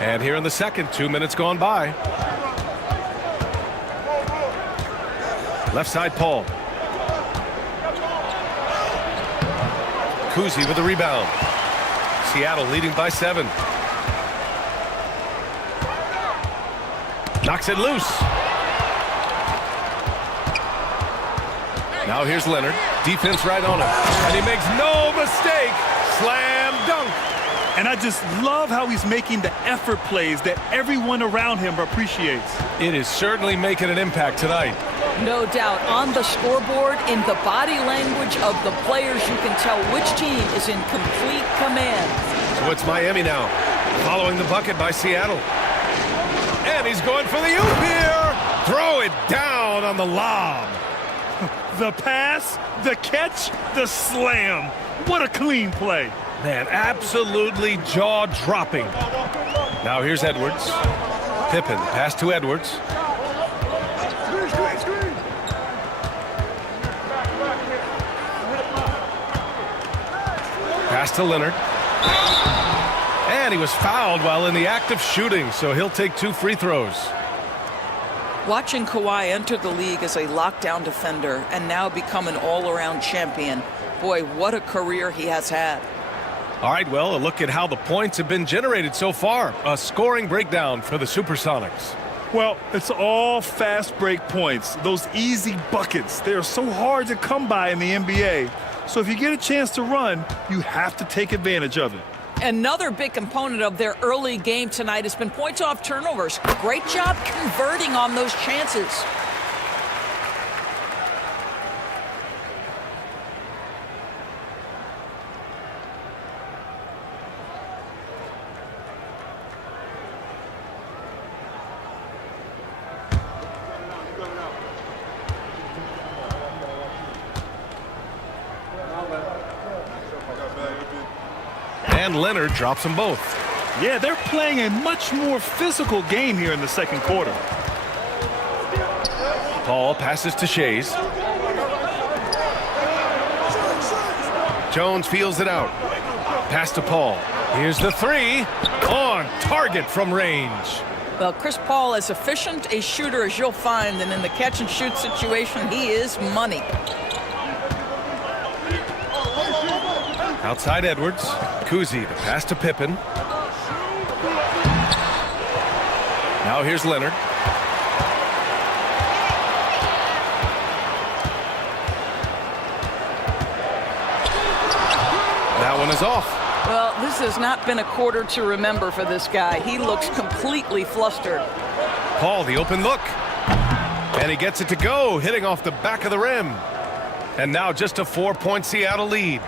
And here in the second, 2 minutes gone by. Left side, Paul. Kuzi with the rebound. Seattle leading by 7. Knocks it loose. Now here's Leonard. Defense right on him. And he makes no mistake. Slam dunk. And I just love how he's making the effort plays that everyone around him appreciates. It is certainly making an impact tonight. No doubt. On the scoreboard, in the body language of the players, you can tell which team is in complete command. So it's Miami now, following the bucket by Seattle. And he's going for the oop here. Throw it down on the lob. The pass, the catch, the slam. What a clean play. Man, absolutely jaw-dropping. Now here's Edwards. Pippen, pass to Edwards. Pass to Leonard. And he was fouled while in the act of shooting, so he'll take 2 free throws. Watching Kawhi enter the league as a lockdown defender and now become an all-around champion, boy, what a career he has had. All right, well, a look at how the points have been generated so far. A scoring breakdown for the Supersonics. Well, it's all fast break points. Those easy buckets. They are so hard to come by in the NBA. So if you get a chance to run, you have to take advantage of it. Another big component of their early game tonight has been points off turnovers. Great job converting on those chances. And Leonard drops them both. Yeah, they're playing a much more physical game here in the second quarter. Paul passes to Shays. Jones feels it out. Pass to Paul. Here's the 3. On target from range. Well, Chris Paul, as efficient a shooter as you'll find, and in the catch-and-shoot situation, he is money. Outside Edwards. Kuzi, the pass to Pippen. Now here's Leonard. That one is off. Well, this has not been a quarter to remember for this guy. He looks completely flustered. Paul, the open look. And he gets it to go, hitting off the back of the rim. And now just a 4-point Seattle lead.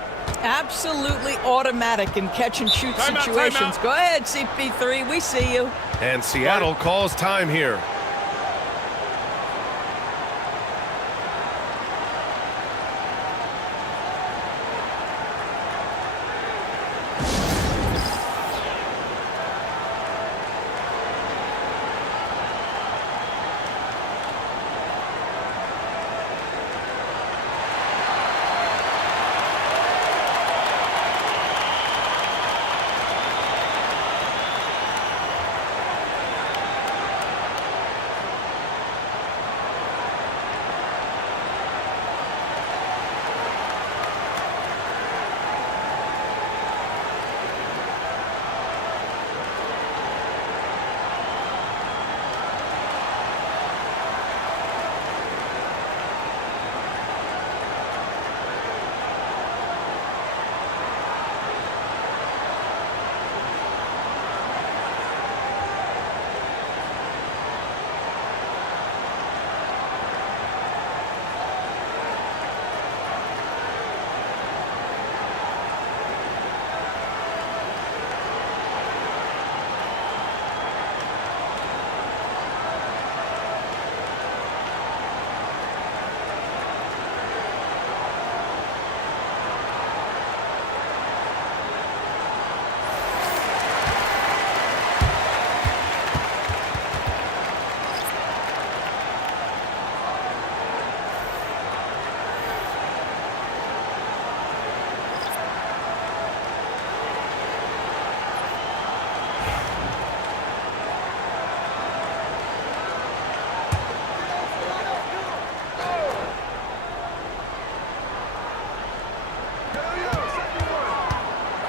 Absolutely automatic in catch-and-shoot situations. Go ahead, CP3. We see you. And Seattle calls time here.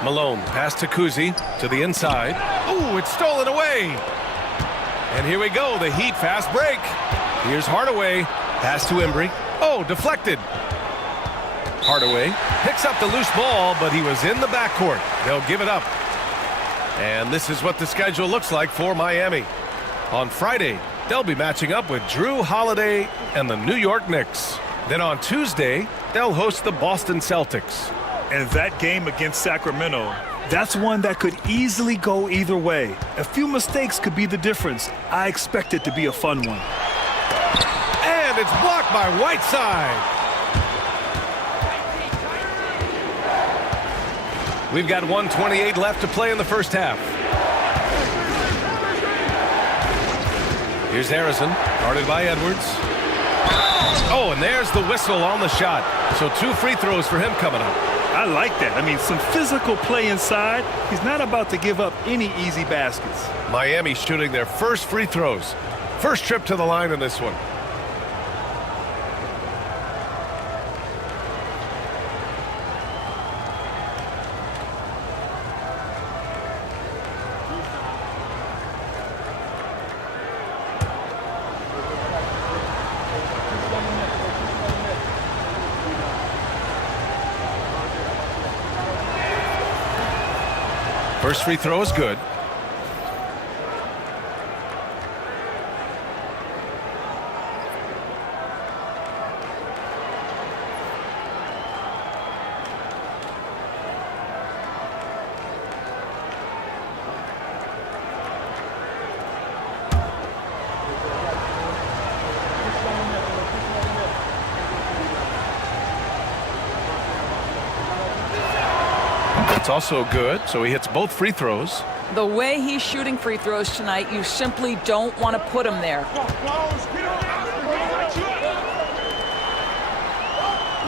Malone, pass to Kuzi, to the inside. Ooh, it's stolen away. And here we go, the Heat fast break. Here's Hardaway, pass to Embry. Oh, deflected. Hardaway picks up the loose ball, but he was in the backcourt. They'll give it up. And this is what the schedule looks like for Miami. On Friday, they'll be matching up with Drew Holiday and the New York Knicks. Then on Tuesday, they'll host the Boston Celtics. And that game against Sacramento, that's one that could easily go either way. A few mistakes could be the difference. I expect it to be a fun one. And it's blocked by Whiteside. We've got 1:28 left to play in the first half. Here's Harrison, guarded by Edwards. Oh, and there's the whistle on the shot. So 2 free throws for him coming up. I like that. I mean, some physical play inside. He's not about to give up any easy baskets. Miami shooting their first free throws. First trip to the line in this one. First free throw is good. It's also good, so he hits both free throws. The way he's shooting free throws tonight, you simply don't want to put him there.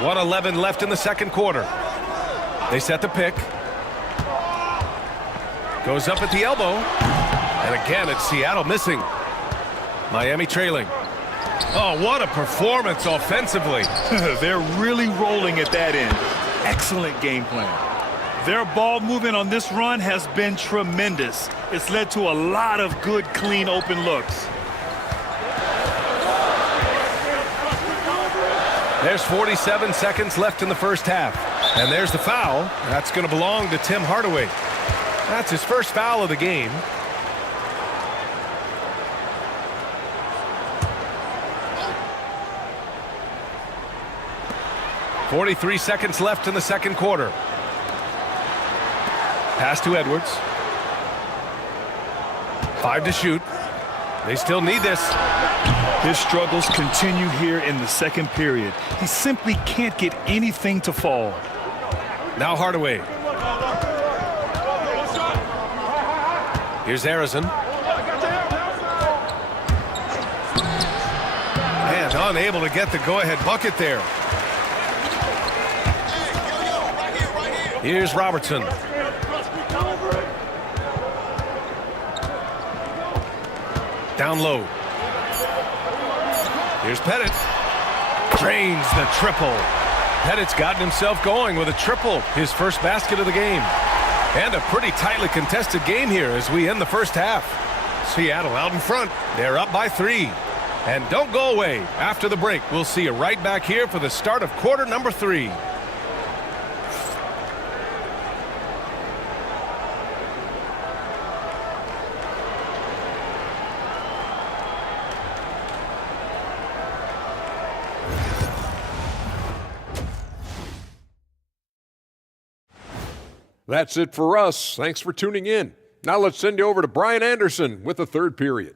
1:11 left in the second quarter. They set the pick. Goes up at the elbow. And again, it's Seattle missing. Miami trailing. Oh, what a performance offensively. They're really rolling at that end. Excellent game plan. Their ball movement on this run has been tremendous. It's led to a lot of good, clean, open looks. There's 47 seconds left in the first half. And there's the foul. That's going to belong to Tim Hardaway. That's his first foul of the game. .43 seconds left in the second quarter. Pass to Edwards. 5 to shoot. They still need this. His struggles continue here in the second period. He simply can't get anything to fall. Now Hardaway. Here's Harrison. And unable to get the go-ahead bucket there. Here's Robertson. Down low. Here's Pettit. Drains the triple. Pettit's gotten himself going with a triple, his first basket of the game. And a pretty tightly contested game here as we end the first half. Seattle out in front. They're up by 3. And don't go away. After the break, we'll see you right back here for the start of quarter number 3. That's it for us. Thanks for tuning in. Now let's send you over to Brian Anderson with the third period.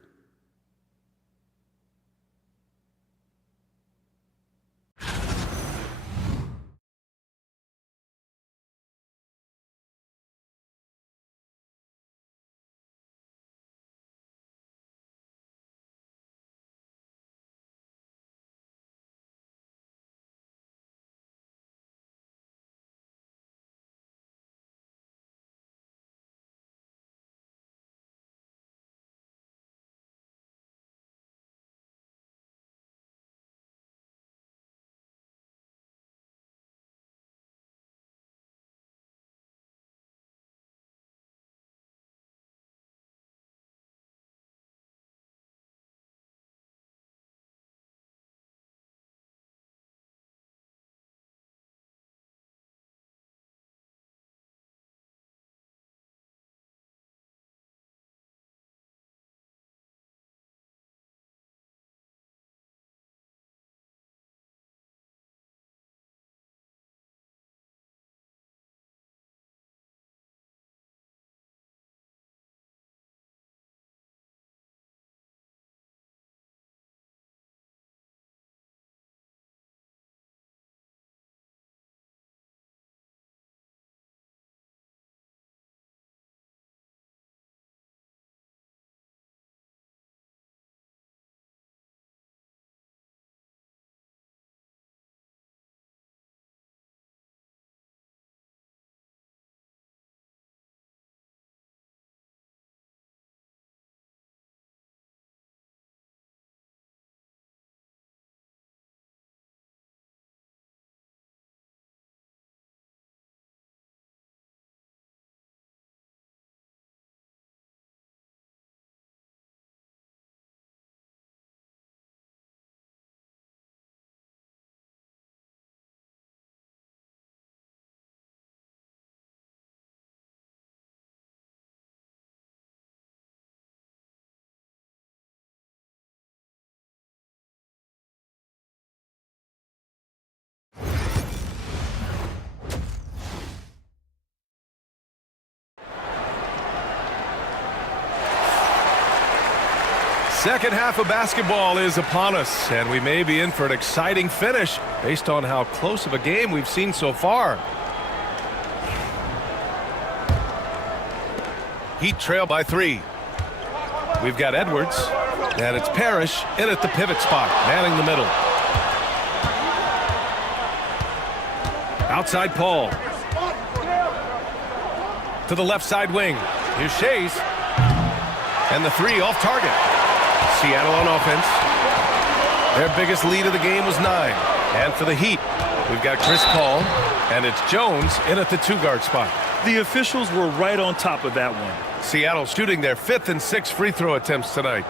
Second half of basketball is upon us, and we may be in for an exciting finish based on how close of a game we've seen so far. Heat trail by 3. We've got Edwards, and it's Parrish in at the pivot spot, manning the middle. Outside Paul. To the left side wing. Here's Shays. And the 3 off target. Seattle on offense. Their biggest lead of the game was 9. And for the Heat, we've got Chris Paul, and it's Jones in at the 2-guard spot. The officials were right on top of that one. Seattle shooting their 5th and 6th free throw attempts tonight.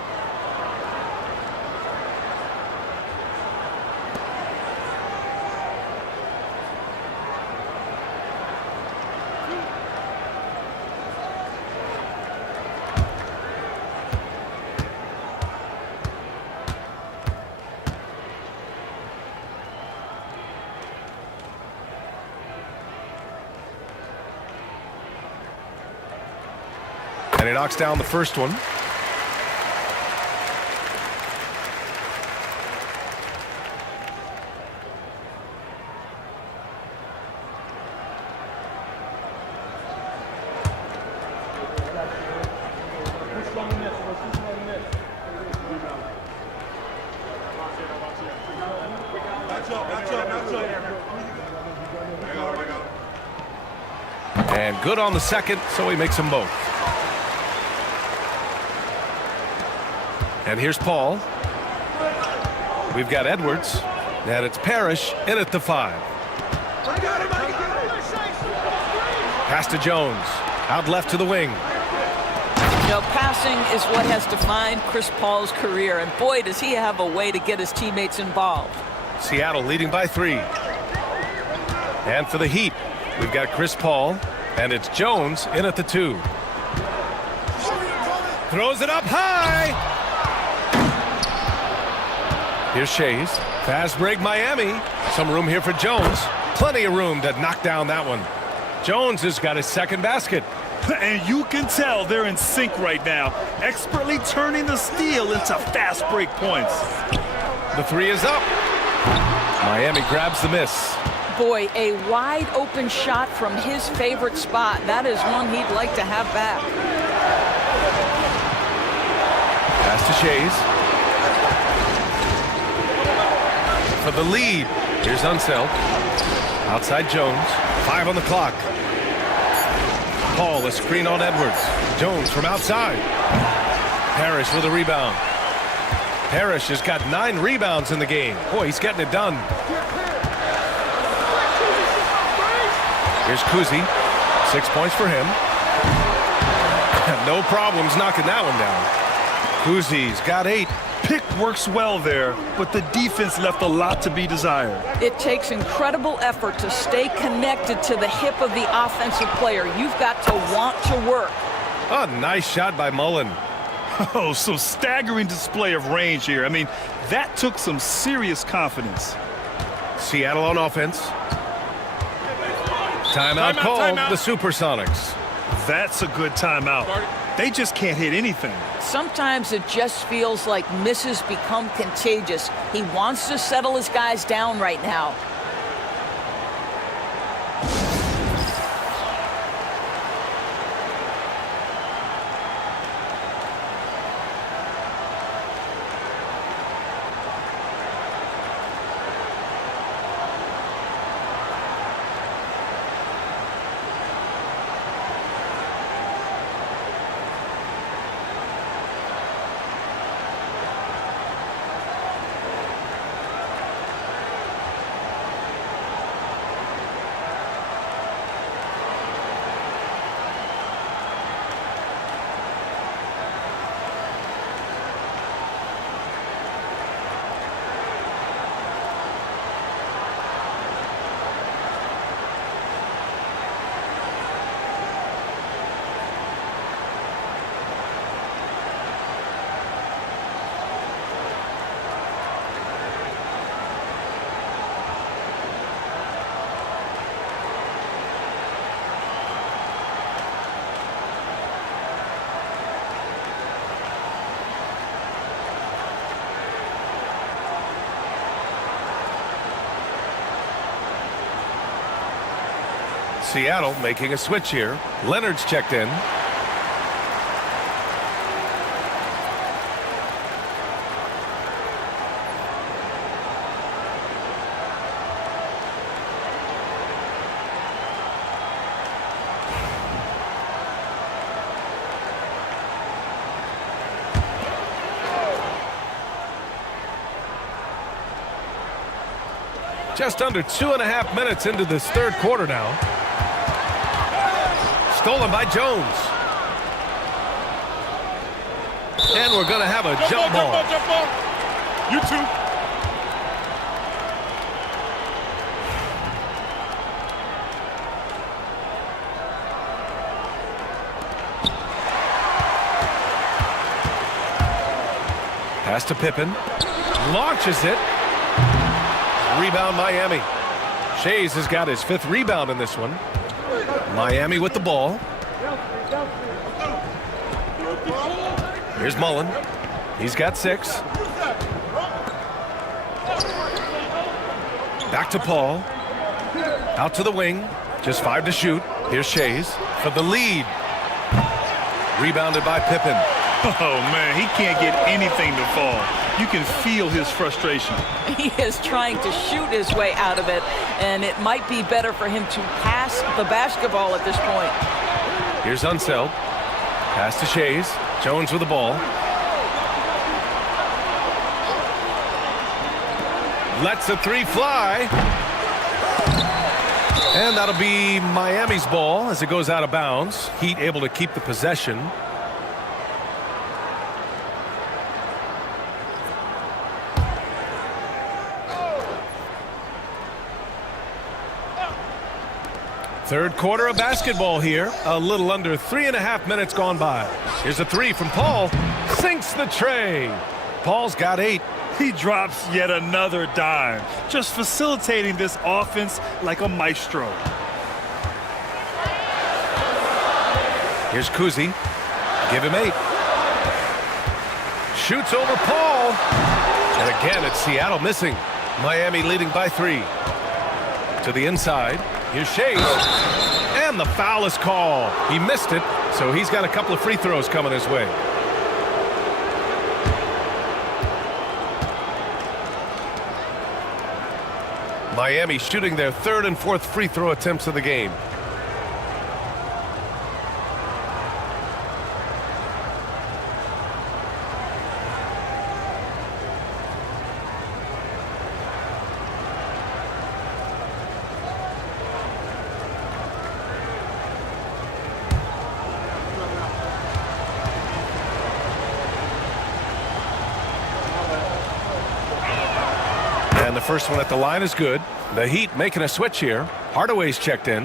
And he knocks down the first one. And good on the second, so he makes them both. And here's Paul. We've got Edwards. And it's Parrish in at the 5. Pass to Jones. Out left to the wing. You know, passing is what has defined Chris Paul's career. And boy, does he have a way to get his teammates involved. Seattle leading by 3. And for the Heat, we've got Chris Paul. And it's Jones in at the 2. Throws it up high. Here's Shays. Fast break Miami. Some room here for Jones. Plenty of room to knock down that one. Jones has got his second basket. And you can tell they're in sync right now, expertly turning the steal into fast break points. The 3 is up. Miami grabs the miss. Boy, a wide open shot from his favorite spot. That is one he'd like to have back. Pass to Shays. For the lead. Here's Unseld. Outside Jones. 5 on the clock. Paul, a screen on Edwards. Jones from outside. Parrish with a rebound. Parrish has got 9 rebounds in the game. Boy, he's getting it done. Here's Kuzi. 6 points for him. No problems knocking that one down. Kuzi's got 8. Pick works well there, but the defense left a lot to be desired. It takes incredible effort to stay connected to the hip of the offensive player. You've got to want to work. A nice shot by Mullen. Oh, some staggering display of range here. I mean, that took some serious confidence. Seattle on offense. Timeout called. The Supersonics. That's a good timeout. They just can't hit anything. Sometimes it just feels like misses become contagious. He wants to settle his guys down right now. Seattle making a switch here. Leonard's checked in. Just under 2.5 minutes into this third quarter now. Stolen by Jones. And we're going to have a jump ball. Jump ball. You too. Pass to Pippen. Launches it. Rebound Miami. Shays has got his 5th rebound in this one. Miami with the ball. Here's Mullen. He's got 6. Back to Paul. Out to the wing. Just 5 to shoot. Here's Shays for the lead. Rebounded by Pippen. Oh, man, he can't get anything to fall. You can feel his frustration. He is trying to shoot his way out of it, and it might be better for him to pass the basketball at this point. Here's Unseld. Pass to Shays. Jones with the ball. Lets the 3 fly. And that'll be Miami's ball as it goes out of bounds. Heat able to keep the possession. Third quarter of basketball here. A little under 3.5 minutes gone by. Here's a 3 from Paul. Sinks the tray. Paul's got 8. He drops yet another dime, just facilitating this offense like a maestro. Here's Kuzi. Give him 8. Shoots over Paul. And again, it's Seattle missing. Miami leading by 3. To the inside. Here's Shays. And the foul is called. He missed it, so he's got a couple of free throws coming his way. Miami shooting their 3rd and 4th free throw attempts of the game. And the first one at the line is good. The Heat making a switch here. Hardaway's checked in.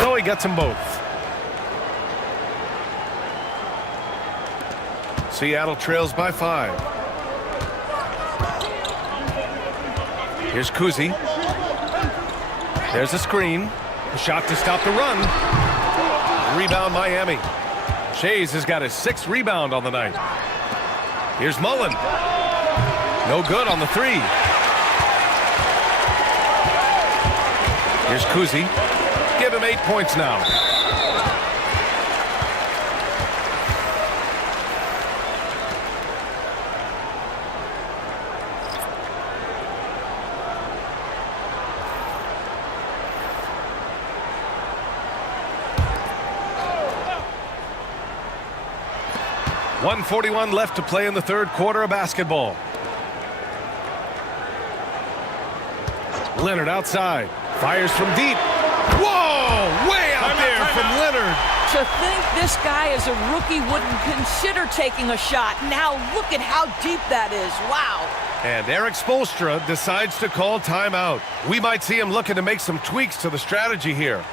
So he gets them both. Seattle trails by 5. Here's Kuzi. There's a screen. A shot to stop the run. Rebound Miami. Shays has got his 6th rebound on the night. Here's Mullen. No good on the 3. Here's Kuzi. Give him 8 points now. .141 left to play in the third quarter of basketball. Leonard outside. Fires from deep. Whoa! Way out there from Leonard. To think this guy as a rookie wouldn't consider taking a shot. Now look at how deep that is. Wow. And Eric Spoelstra decides to call timeout. We might see him looking to make some tweaks to the strategy here.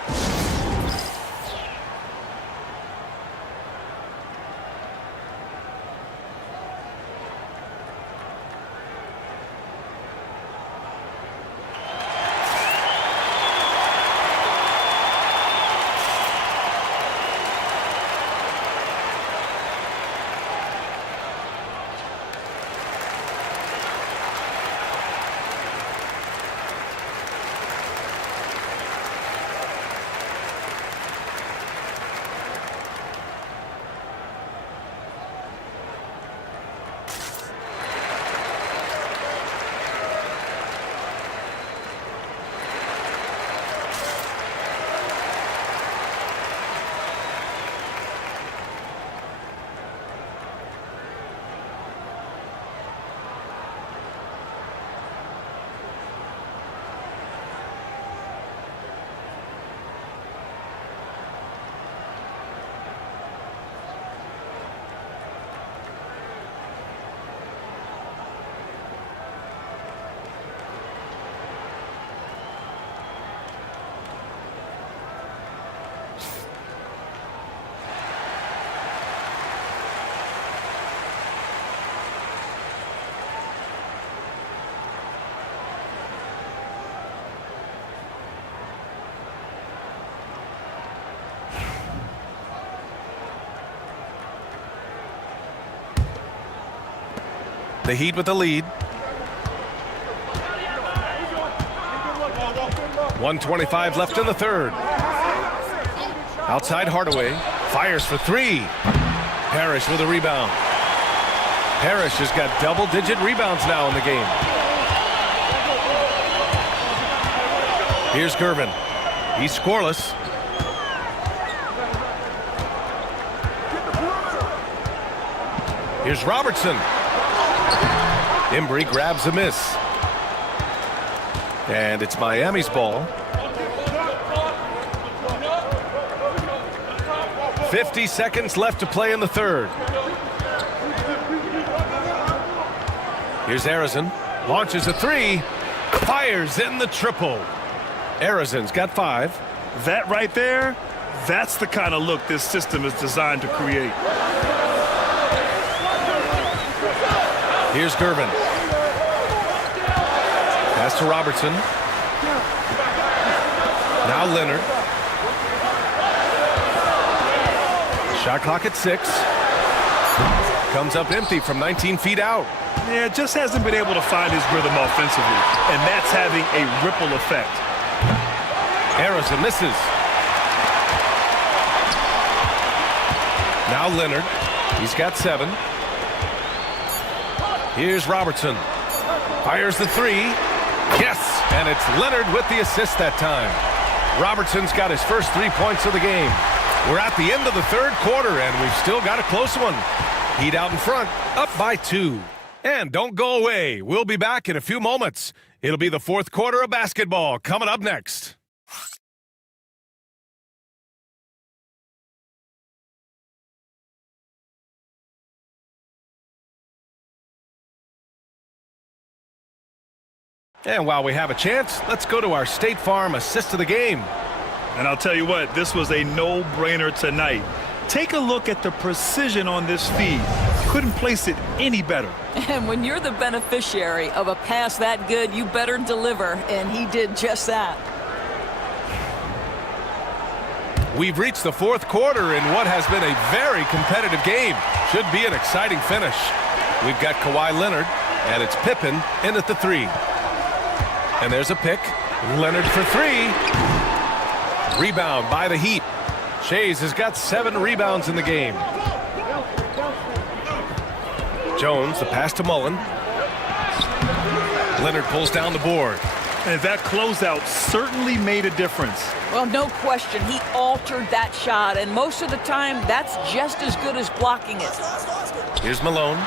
The Heat with the lead. 1:25 left in the third. Outside Hardaway. Fires for three. Parrish with a rebound. Parrish has got double-digit rebounds now in the game. Here's Gervin. He's scoreless. Here's Robertson. Embry grabs a miss. And it's Miami's ball. 50 seconds left to play in the third. Here's Arizon. Launches a three. Fires in the triple. Arizon's got 5. That right there, that's the kind of look this system is designed to create. Here's Gervin. Pass to Robertson. Now Leonard. Shot clock at 6. Comes up empty from 19 feet out. Yeah, just hasn't been able to find his rhythm offensively, and that's having a ripple effect. Arizon misses. Now Leonard. He's got 7. Here's Robertson. Fires the 3. Yes, and it's Leonard with the assist that time. Robertson's got his first 3 points of the game. We're at the end of the third quarter, and we've still got a close one. Heat out in front, up by 2. And don't go away. We'll be back in a few moments. It'll be the fourth quarter of basketball coming up next. And while we have a chance, let's go to our State Farm assist of the game. And I'll tell you what, this was a no-brainer tonight. Take a look at the precision on this feed. Couldn't place it any better. And when you're the beneficiary of a pass that good, you better deliver, and he did just that. We've reached the fourth quarter in what has been a very competitive game. Should be an exciting finish. We've got Kawhi Leonard, and it's Pippen in at the 3. And there's a pick. Leonard for 3. Rebound by the Heat. Shays has got 7 rebounds in the game. Jones, the pass to Mullen. Leonard pulls down the board. And that closeout certainly made a difference. Well, no question. He altered that shot, and most of the time, that's just as good as blocking it. Here's Malone.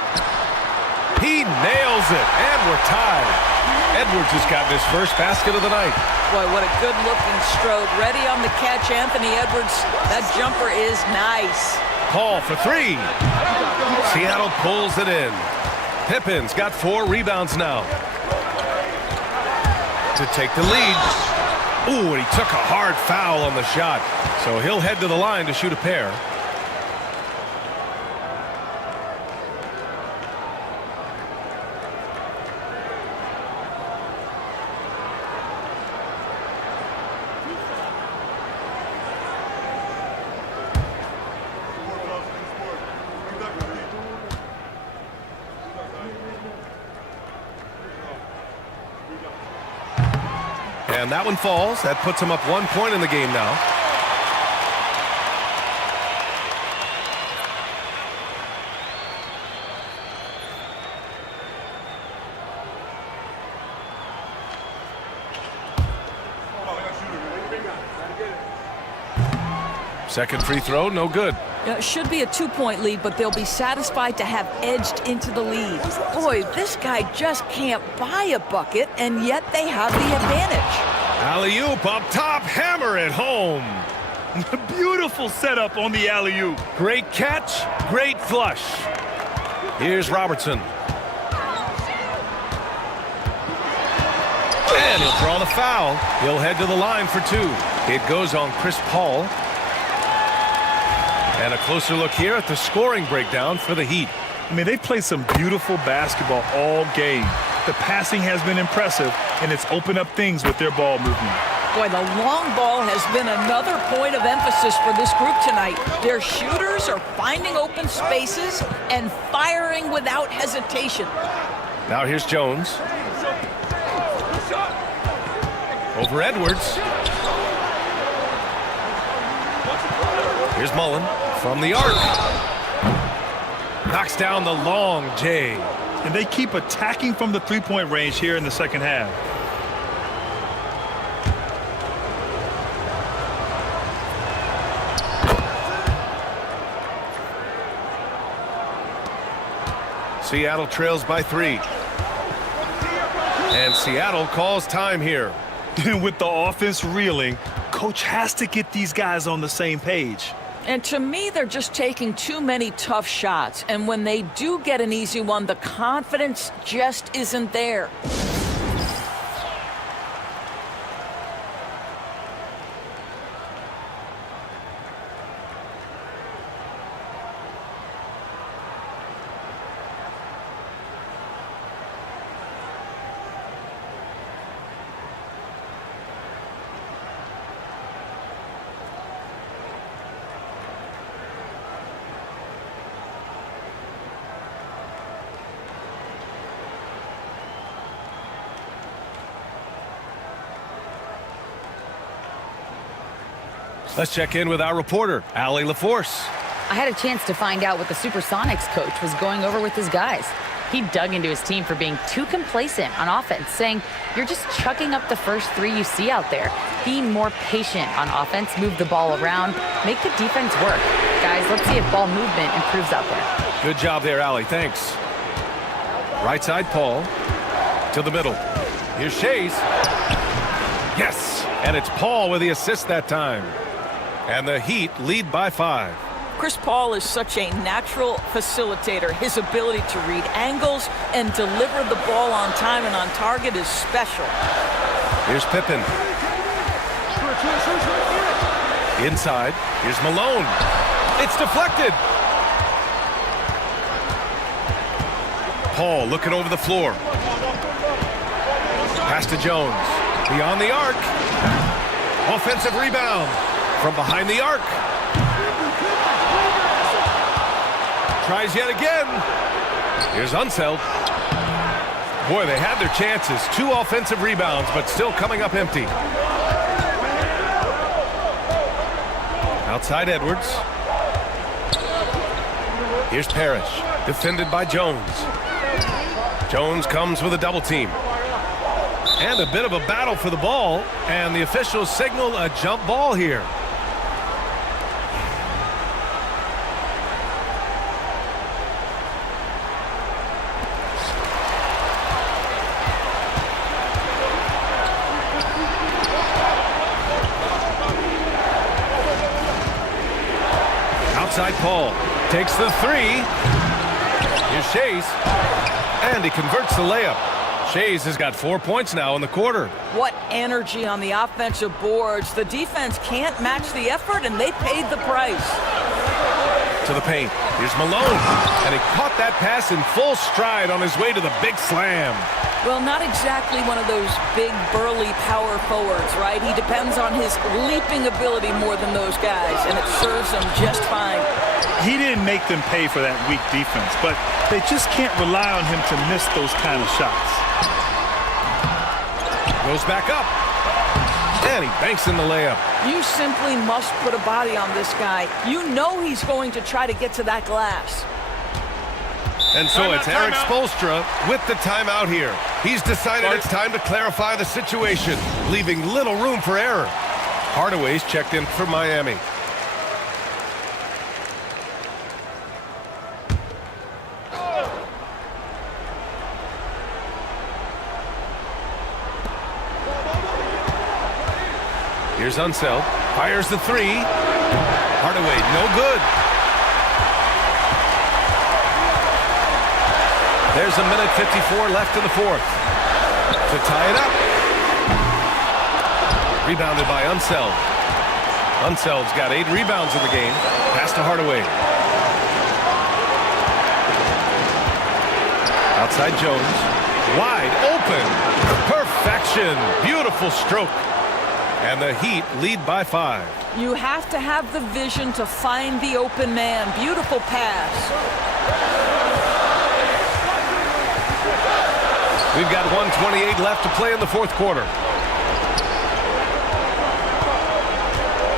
He nails it, and we're tied. Edwards has gotten his first basket of the night. Boy, what a good-looking stroke. Ready on the catch, Anthony Edwards. That jumper is nice. Paul for 3. Seattle pulls it in. Pippen's got 4 rebounds now to take the lead. Ooh, and he took a hard foul on the shot. So he'll head to the line to shoot a pair. And that one falls. That puts him up 1 point in the game now. Second free throw, no good. It should be a 2-point lead, but they'll be satisfied to have edged into the lead. Boy, this guy just can't buy a bucket, and yet they have the advantage. Alley-oop up top, hammer it home. Beautiful setup on the alley-oop. Great catch, great flush. Here's Robertson. And he'll draw the foul. He'll head to the line for 2. It goes on Chris Paul. And a closer look here at the scoring breakdown for the Heat. I mean, they've played some beautiful basketball all game. The passing has been impressive, and it's opened up things with their ball movement. Boy, the long ball has been another point of emphasis for this group tonight. Their shooters are finding open spaces and firing without hesitation. Now here's Jones. Over Edwards. Here's Mullen from the arc. Knocks down the long J. And they keep attacking from the three-point range here in the second half. Seattle trails by 3. And Seattle calls time here. And with the offense reeling, coach has to get these guys on the same page. And to me, they're just taking too many tough shots. And when they do get an easy one, the confidence just isn't there. Let's check in with our reporter, Allie LaForce. I had a chance to find out what the Supersonics coach was going over with his guys. He dug into his team for being too complacent on offense, saying, you're just chucking up the first 3 you see out there. Be more patient on offense, move the ball around, make the defense work. Guys, let's see if ball movement improves out there. Good job there, Allie. Thanks. Right side, Paul. To the middle. Here's Shays. Yes! And it's Paul with the assist that time. And the Heat lead by 5. Chris Paul is such a natural facilitator. His ability to read angles and deliver the ball on time and on target is special. Here's Pippen. Inside. Here's Malone. It's deflected. Paul looking over the floor. Pass to Jones. Beyond the arc. Offensive rebound. From behind the arc. Tries yet again. Here's Unseld. Boy, they had their chances. 2 offensive rebounds, but still coming up empty. Outside Edwards. Here's Parrish. Defended by Jones. Jones comes with a double team. And a bit of a battle for the ball. And the officials signal a jump ball here. Outside Paul. Takes the 3. Here's Shays. And he converts the layup. Shays has got 4 points now in the quarter. What energy on the offensive boards. The defense can't match the effort, and they paid the price. To the paint. Here's Malone. And he caught that pass in full stride on his way to the big slam. Well, not exactly one of those big, burly power forwards, right? He depends on his leaping ability more than those guys, and it serves him just fine. He didn't make them pay for that weak defense, but they just can't rely on him to miss those kind of shots. Goes back up. And he banks in the layup. You simply must put a body on this guy. You know he's going to try to get to that glass. And so it's Eric Spoelstra with the timeout here. He's decided it's time to clarify the situation, leaving little room for error. Hardaway's checked in for Miami. Here's Unseld. Fires the 3. Hardaway, no good. There's a minute 54 left in the 4th. To tie it up. Rebounded by Unseld. Unseld's got 8 rebounds in the game. Pass to Hardaway. Outside Jones. Wide open. Perfection. Beautiful stroke. And the Heat lead by 5. You have to have the vision to find the open man. Beautiful pass. We've got 1:28 left to play in the fourth quarter.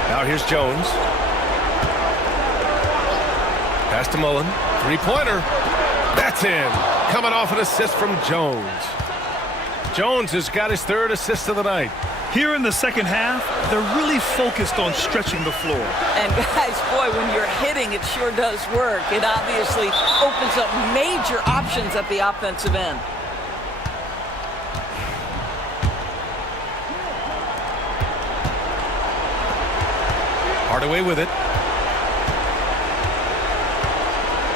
Now here's Jones. Pass to Mullen. Three-pointer. That's in. Coming off an assist from Jones. Jones has got his third assist of the night. Here in the second half, they're really focused on stretching the floor. And guys, boy, when you're hitting, it sure does work. It obviously opens up major options at the offensive end. Hardaway with it.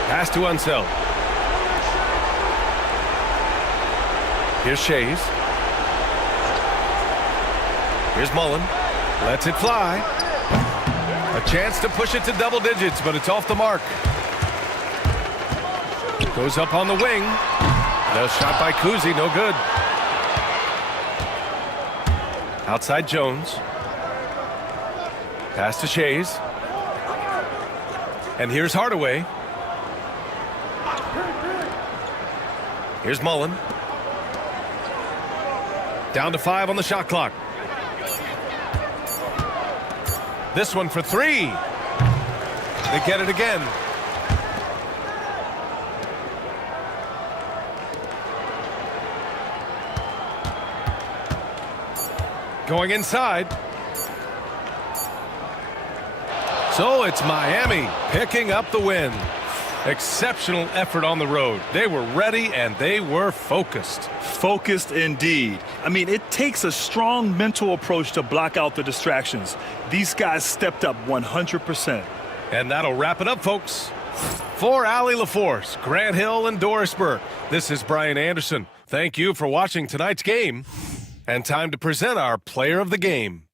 Pass to Unseld. Here's Shays. Here's Mullen. Lets it fly. A chance to push it to double digits, but it's off the mark. Goes up on the wing. The shot by Kuzi, no good. Outside Jones. Pass to Shays. And here's Hardaway. Here's Mullen. Down to 5 on the shot clock. This one for 3. They get it again. Going inside. So it's Miami picking up the win. Exceptional effort on the road. They were ready and they were focused. Focused indeed. I mean, it takes a strong mental approach to block out the distractions. These guys stepped up 100%. And that'll wrap it up, folks. For Allie LaForce, Grant Hill, and Doris Burke, this is Brian Anderson. Thank you for watching tonight's game. And time to present our player of the game.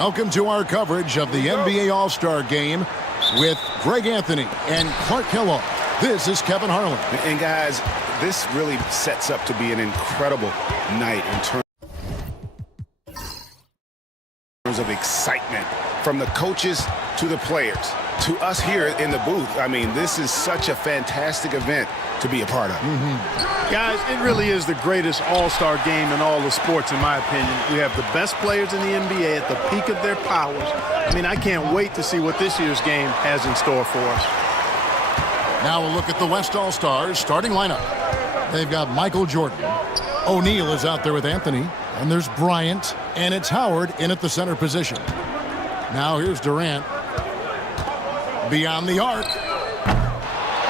Welcome to our coverage of the NBA All-Star Game with Greg Anthony and Clark Kellogg. This is Kevin Harlan. And guys, this really sets up to be an incredible night in terms of excitement from the coaches to the players to us here in the booth. I mean, this is such a fantastic event to be a part of. Guys, it really is the greatest all-star game in all the sports, in my opinion. We have the best players in the NBA at the peak of their powers. I mean, I can't wait to see what this year's game has in store for us. Now we'll look at the West All-Stars starting lineup. They've got Michael Jordan. O'Neal is out there with Anthony. And there's Bryant. And it's Howard in at the center position. Now here's Durant. Beyond the arc.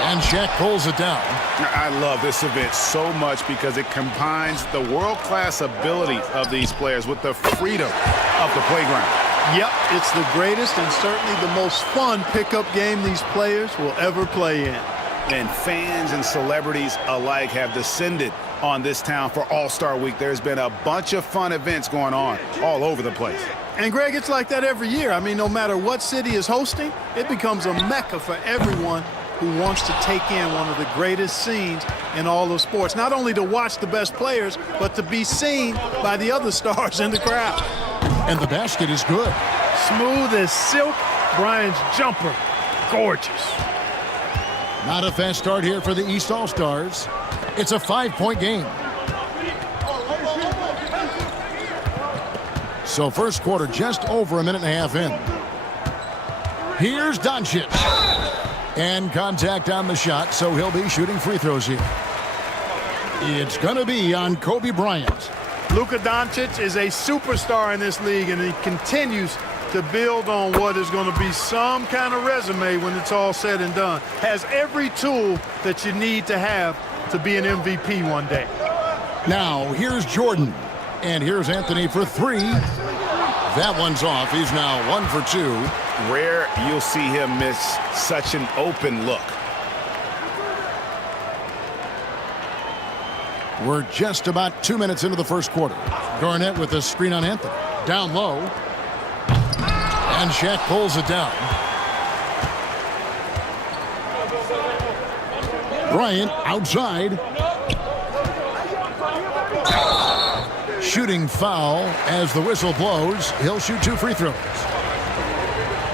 And Shaq pulls it down. I love this event so much because it combines the world-class ability of these players with the freedom of the playground. Yep, it's the greatest and certainly the most fun pickup game these players will ever play in. And fans and celebrities alike have descended on this town for All-Star Week. There's been a bunch of fun events going on all over the place. And Greg, it's like that every year. I mean, no matter what city is hosting, it becomes a mecca for everyone who wants to take in one of the greatest scenes in all of sports. Not only to watch the best players, but to be seen by the other stars in the crowd. And the basket is good. Smooth as silk. Bryant's jumper, gorgeous. Not a fast start here for the East All-Stars. It's a 5-point game. So first quarter just over a minute and a half in. Here's Doncic. And contact on the shot, so he'll be shooting free throws here. It's going to be on Kobe Bryant. Luka Doncic is a superstar in this league, and he continues to build on what is going to be some kind of resume when it's all said and done. Has every tool that you need to have to be an MVP one day. Now, here's Jordan. And here's Anthony for three. That one's off. He's now 1 for 2. Rare you'll see him miss such an open look. We're just about 2 minutes into the first quarter. Garnett with a screen on Anthony. Down low. And Shaq pulls it down. Bryant outside. Shooting foul as the whistle blows. He'll shoot 2 free throws.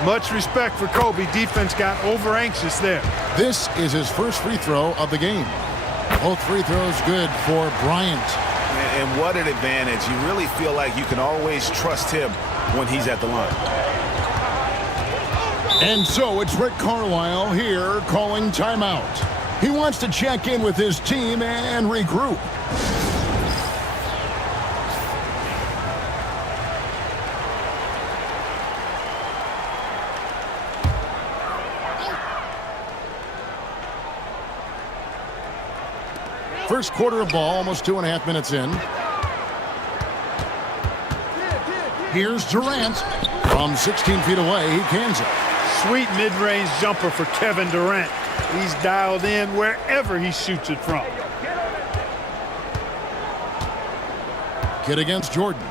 Much respect for Kobe. Defense got over anxious there. This is his first free throw of the game. Both free throws good for Bryant. And what an advantage. You really feel like you can always trust him when he's at the line. And so it's Rick Carlisle here calling timeout. He wants to check in with his team and regroup. First quarter of ball, almost 2.5 minutes in. Here's Durant. From 16 feet away, he cans it. Sweet mid-range jumper for Kevin Durant. He's dialed in wherever he shoots it from. Kid against Jordan.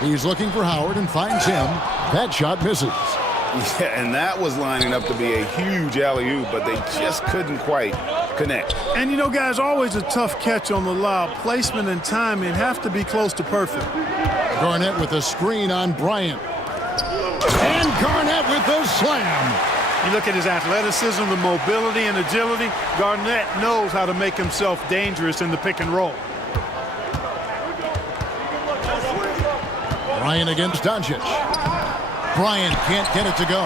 He's looking for Howard and finds him. That shot misses. Yeah, and that was lining up to be a huge alley-oop, but they just couldn't quite connect. And you know, guys, always a tough catch on the lob. Placement and timing have to be close to perfect. Garnett with a screen on Bryant. And Garnett with the slam. You look at his athleticism, the mobility and agility. Garnett knows how to make himself dangerous in the pick and roll. Bryant against Doncic. Bryant can't get it to go.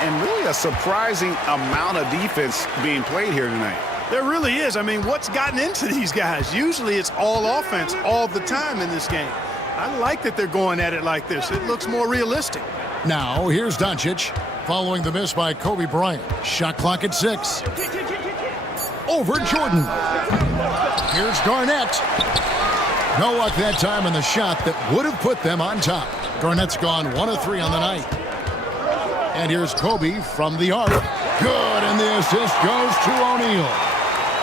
And really a surprising amount of defense being played here tonight. There really is. I mean, what's gotten into these guys? Usually it's all offense all the time in this game. I like that they're going at it like this. It looks more realistic. Now, here's Doncic following the miss by Kobe Bryant. Shot clock at 6. Over Jordan. Here's Garnett. No luck that time on the shot that would have put them on top. Garnett's gone 1 of 3 on the night. And here's Kobe from the arc. Good, and the assist goes to O'Neal.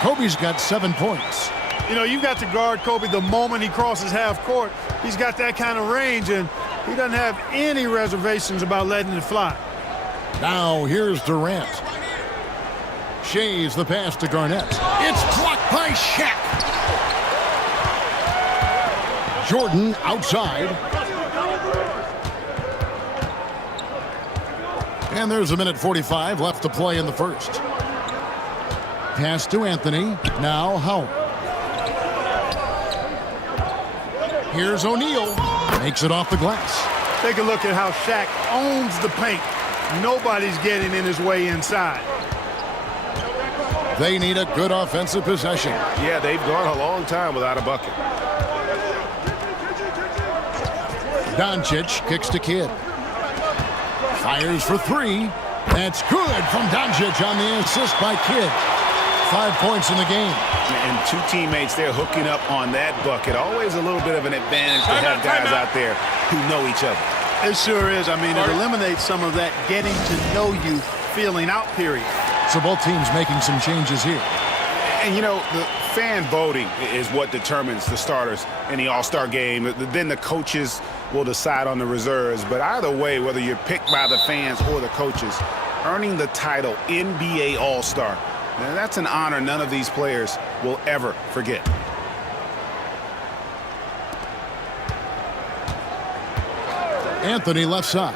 Kobe's got 7 points. You know, you've got to guard Kobe the moment he crosses half court. He's got that kind of range, and He doesn't have any reservations about letting it fly. Now here's Durant. Shays the pass to Garnett. It's blocked by Shaq. Jordan outside. And there's a minute 45 left to play in the first. Pass to Anthony. Now Howard. Here's O'Neal. Makes it off the glass. Take a look at how Shaq owns the paint. Nobody's getting in his way inside. They need a good offensive possession. Yeah, they've gone a long time without a bucket. Doncic kicks to Kidd. Fires for three. That's good from Doncic on the assist by Kidd. 5 points in the game. And two teammates there hooking up on that bucket. Always a little bit of an advantage to have guys out there who know each other. It sure is. I mean, it eliminates some of that getting to know you feeling out period. So both teams making some changes here. And, you know, the fan voting is what determines the starters in the All-Star game. Then the coaches will decide on the reserves. But either way, whether you're picked by the fans or the coaches, earning the title NBA All-Star, now that's an honor none of these players will ever forget. Anthony left side.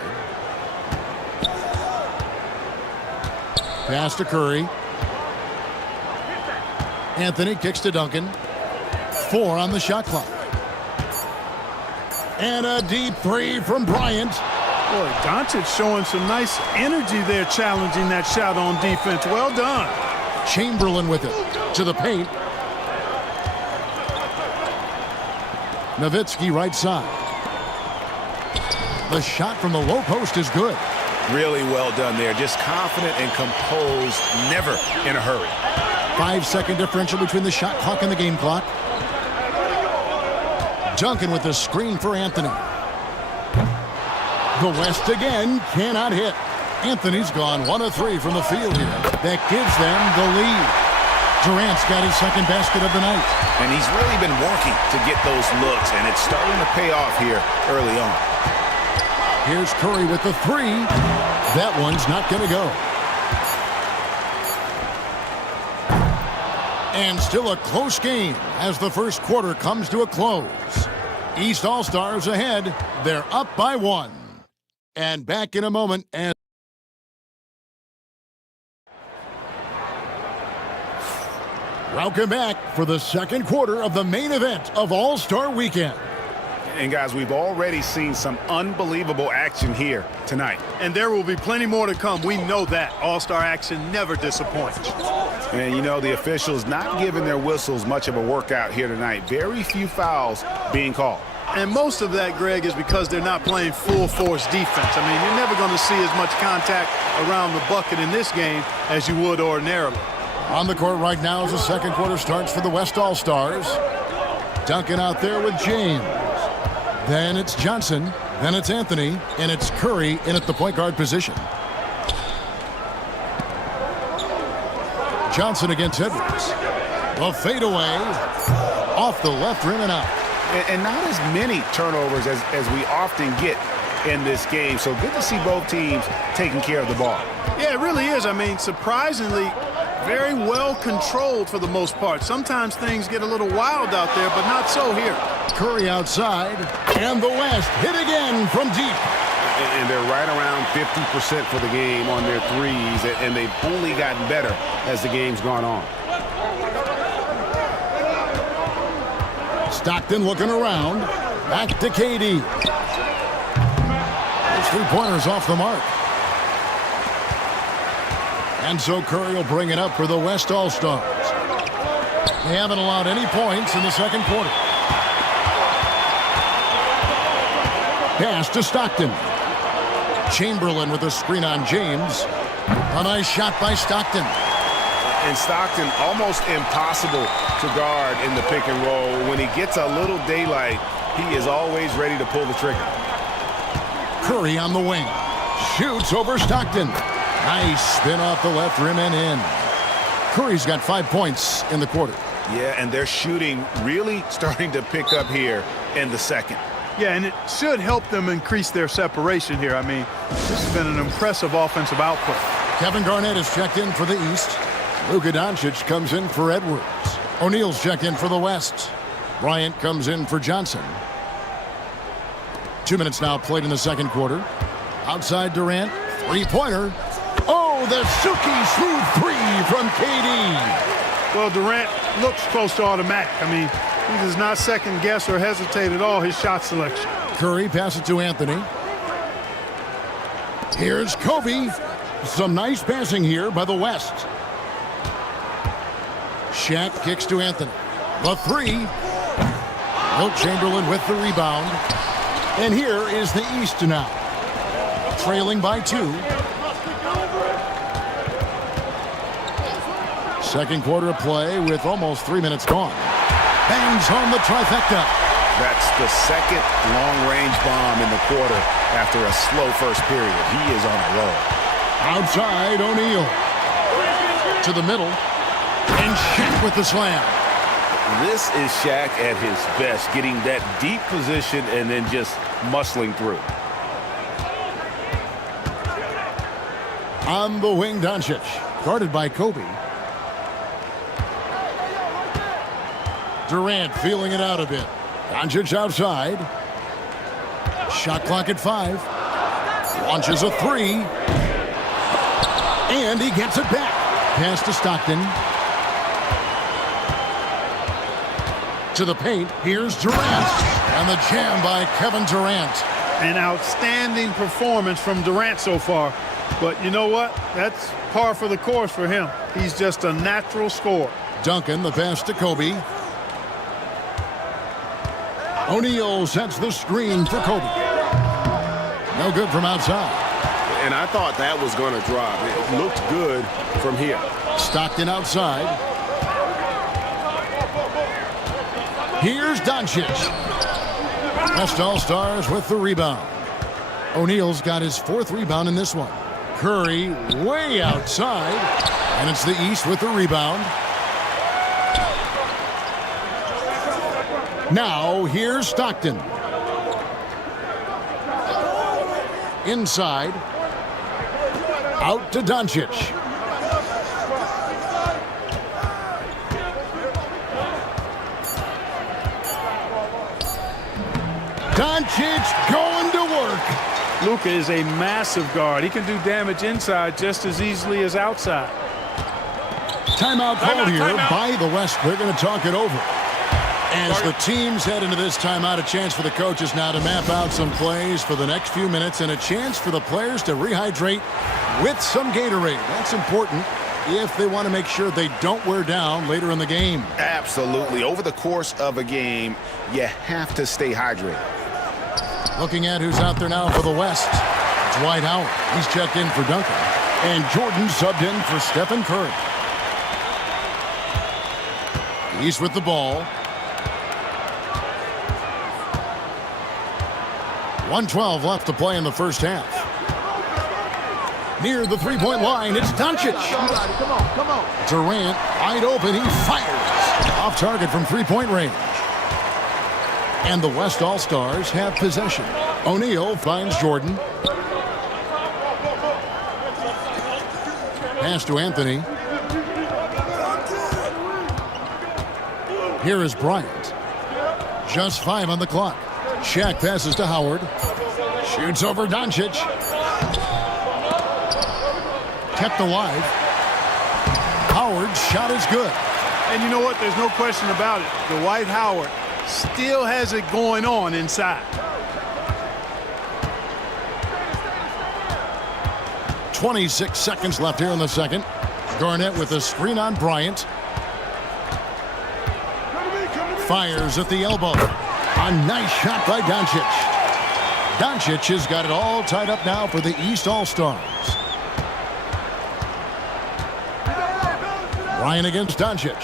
Pass to Curry. Anthony kicks to Duncan. 4 on the shot clock. And a deep three from Bryant. Boy, Doncic showing some nice energy there, challenging that shot on defense. Well done. Chamberlain with it to the paint. Nowitzki right side. The shot from the low post is good. Really well done there. Just confident and composed, never in a hurry. 5-second differential between the shot clock and the game clock. Duncan with the screen for Anthony. The West again cannot hit. Anthony's gone 1 of 3 from the field here. That gives them the lead. Durant's got his second basket of the night. And he's really been working to get those looks, and it's starting to pay off here early on. Here's Curry with the 3. That one's not going to go. And still a close game as the first quarter comes to a close. East All-Stars ahead. They're up by 1. And back in a moment as welcome back for the second quarter of the main event of All-Star Weekend. And guys, we've already seen some unbelievable action here tonight. And there will be plenty more to come. We know that. All-Star action never disappoints. And you know, the officials not giving their whistles much of a workout here tonight. Very few fouls being called. And most of that, Greg, is because they're not playing full force defense. I mean, you're never going to see as much contact around the bucket in this game as you would ordinarily. On the court right now as the second quarter starts for the West All-Stars. Duncan out there with James. Then it's Johnson. Then it's Anthony. And it's Curry in at the point guard position. Johnson against Edwards. A fadeaway. Off the left rim and out. And not as many turnovers as we often get in this game. So good to see both teams taking care of the ball. Yeah, it really is. I mean, surprisingly, very well controlled for the most part. Sometimes things get a little wild out there, but not so here. Curry outside, and the West hit again from deep. And they're right around 50% for the game on their threes, and they've only gotten better as the game's gone on. Stockton looking around. Back to KD. Those three-pointers off the mark. And so Curry will bring it up for the West All-Stars. They haven't allowed any points in the second quarter. Pass to Stockton. Chamberlain with a screen on James. A nice shot by Stockton. And Stockton almost impossible to guard in the pick and roll. When he gets a little daylight, he is always ready to pull the trigger. Curry on the wing. Shoots over Stockton. Nice spin off the left rim and in. Curry's got 5 points in the quarter. Yeah, and their shooting really starting to pick up here in the second. Yeah, and it should help them increase their separation here. I mean, this has been an impressive offensive output. Kevin Garnett is checked in for the East. Luka Doncic comes in for Edwards. O'Neal's checked in for the West. Bryant comes in for Johnson. 2 minutes now played in the second quarter. Outside Durant, three-pointer. Oh, the silky smooth three from KD. Well, Durant looks close to automatic. I mean, he does not second guess or hesitate at all his shot selection. Curry passes to Anthony. Here's Kobe. Some nice passing here by the West. Shaq kicks to Anthony. The three. Wilt Chamberlain with the rebound. And here is the East now. Trailing by 2. Second quarter of play with almost 3 minutes gone. Bangs home the trifecta. That's the second long-range bomb in the quarter after a slow first period. He is on a roll. Outside O'Neal. To the middle. And Shaq with the slam. This is Shaq at his best, getting that deep position and then just muscling through. On the wing, Doncic. Guarded by Kobe. Durant feeling it out a bit. Doncic outside. Shot clock at 5. Launches a 3. And he gets it back. Pass to Stockton. To the paint. Here's Durant. And the jam by Kevin Durant. An outstanding performance from Durant so far. But you know what? That's par for the course for him. He's just a natural scorer. Duncan, the pass to Kobe. O'Neal sets the screen for Kobe. No good from outside. And I thought that was going to drop. It looked good from here. Stockton outside. Here's Doncic. West All-Stars with the rebound. O'Neal's got his 4th rebound in this one. Curry way outside. And it's the East with the rebound. Now, here's Stockton. Inside. Out to Doncic. Doncic going to work. Luka is a massive guard. He can do damage inside just as easily as outside. Timeout called here by the West. They're going to talk it over. As the teams head into this timeout, a chance for the coaches now to map out some plays for the next few minutes and a chance for the players to rehydrate with some Gatorade. That's important if they want to make sure they don't wear down later in the game. Absolutely. Over the course of a game, you have to stay hydrated. Looking at who's out there now for the West. It's Dwight Howard. He's checked in for Duncan. And Jordan subbed in for Stephen Curry. East with the ball. 1:12 left to play in the first half. Near the three-point line, it's Doncic. Come on. Durant, wide open, he fires. Off target from three-point range. And the West All-Stars have possession. O'Neal finds Jordan. Pass to Anthony. Here is Bryant. Just 5 on the clock. Shaq passes to Howard. Shoots over Doncic. Kept alive. Howard's shot is good. And you know what? There's no question about it. Dwight Howard still has it going on inside. 26 seconds left here in the second. Garnett with a screen on Bryant. Fires at the elbow. A nice shot by Doncic. Doncic has got it all tied up now for the East All-Stars. Bryant against Doncic.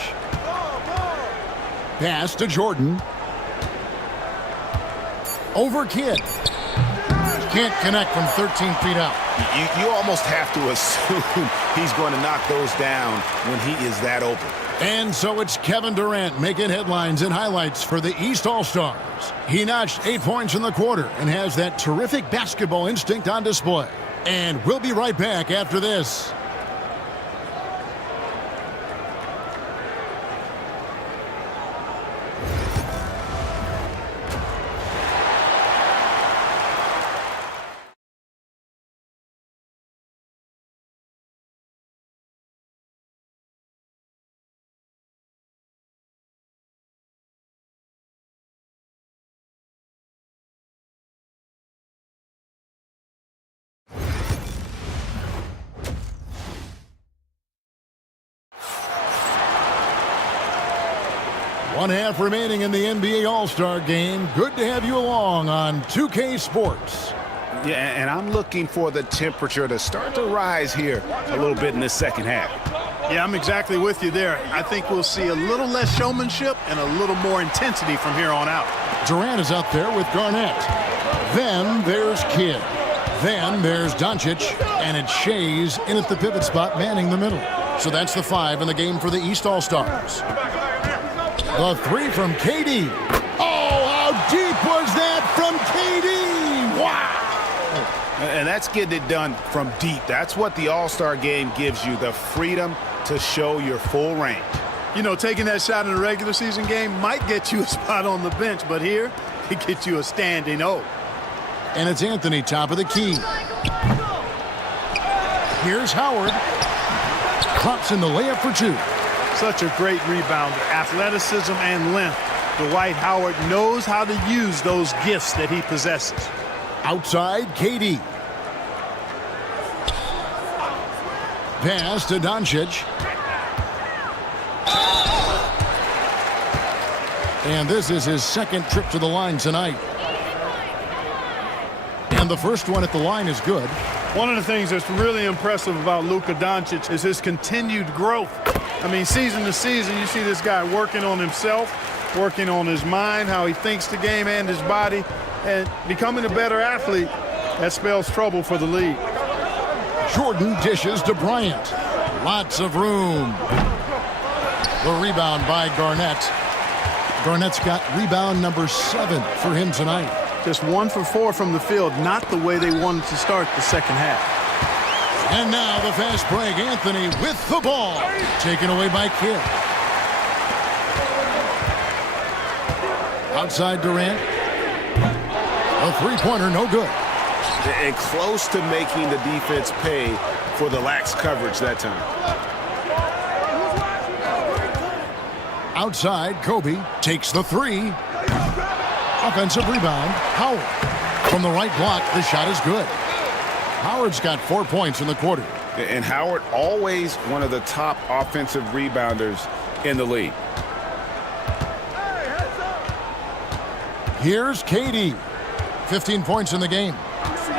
Pass to Jordan. Over Kidd. can't connect from 13 feet out. You almost have to assume he's going to knock those down when he is that open. And so it's Kevin Durant making headlines and highlights for the East All-Stars. He notched 8 points in the quarter and has that terrific basketball instinct on display. And we'll be right back after this. One half remaining in the NBA All-Star Game. Good to have you along on 2K Sports. Yeah, and I'm looking for the temperature to start to rise here a little bit in this second half. Yeah, I'm exactly with you there. I think we'll see a little less showmanship and a little more intensity from here on out. Durant is out there with Garnett. Then there's Kidd. Then there's Doncic. And it's Shays in at the pivot spot, manning the middle. So that's the 5 in the game for the East All-Stars. The 3 from KD. Oh, how deep was that from KD? Wow! And that's getting it done from deep. That's what the All-Star game gives you, the freedom to show your full range. You know, taking that shot in a regular season game might get you a spot on the bench, but here, it gets you a standing O. And it's Anthony, top of the key. Here's Howard. Pops in the layup for 2. Such a great rebounder, athleticism and length. Dwight Howard knows how to use those gifts that he possesses. Outside, KD. Pass to Doncic. And this is his second trip to the line tonight. And the first one at the line is good. One of the things that's really impressive about Luka Doncic is his continued growth. I mean, season to season, you see this guy working on himself, working on his mind, how he thinks the game and his body, and becoming a better athlete. That spells trouble for the league. Jordan dishes to Bryant. Lots of room. The rebound by Garnett. Garnett's got rebound number 7 for him tonight. Just 1 for 4 from the field, not the way they wanted to start the second half. And now the fast break. Anthony with the ball. Taken away by Kidd. Outside Durant. A three-pointer, no good. And close to making the defense pay for the lax coverage that time. Outside, Kobe takes the 3. Offensive rebound, Howard. From the right block, the shot is good. Howard's got 4 points in the quarter. And Howard always one of the top offensive rebounders in the league. Here's KD. 15 points in the game.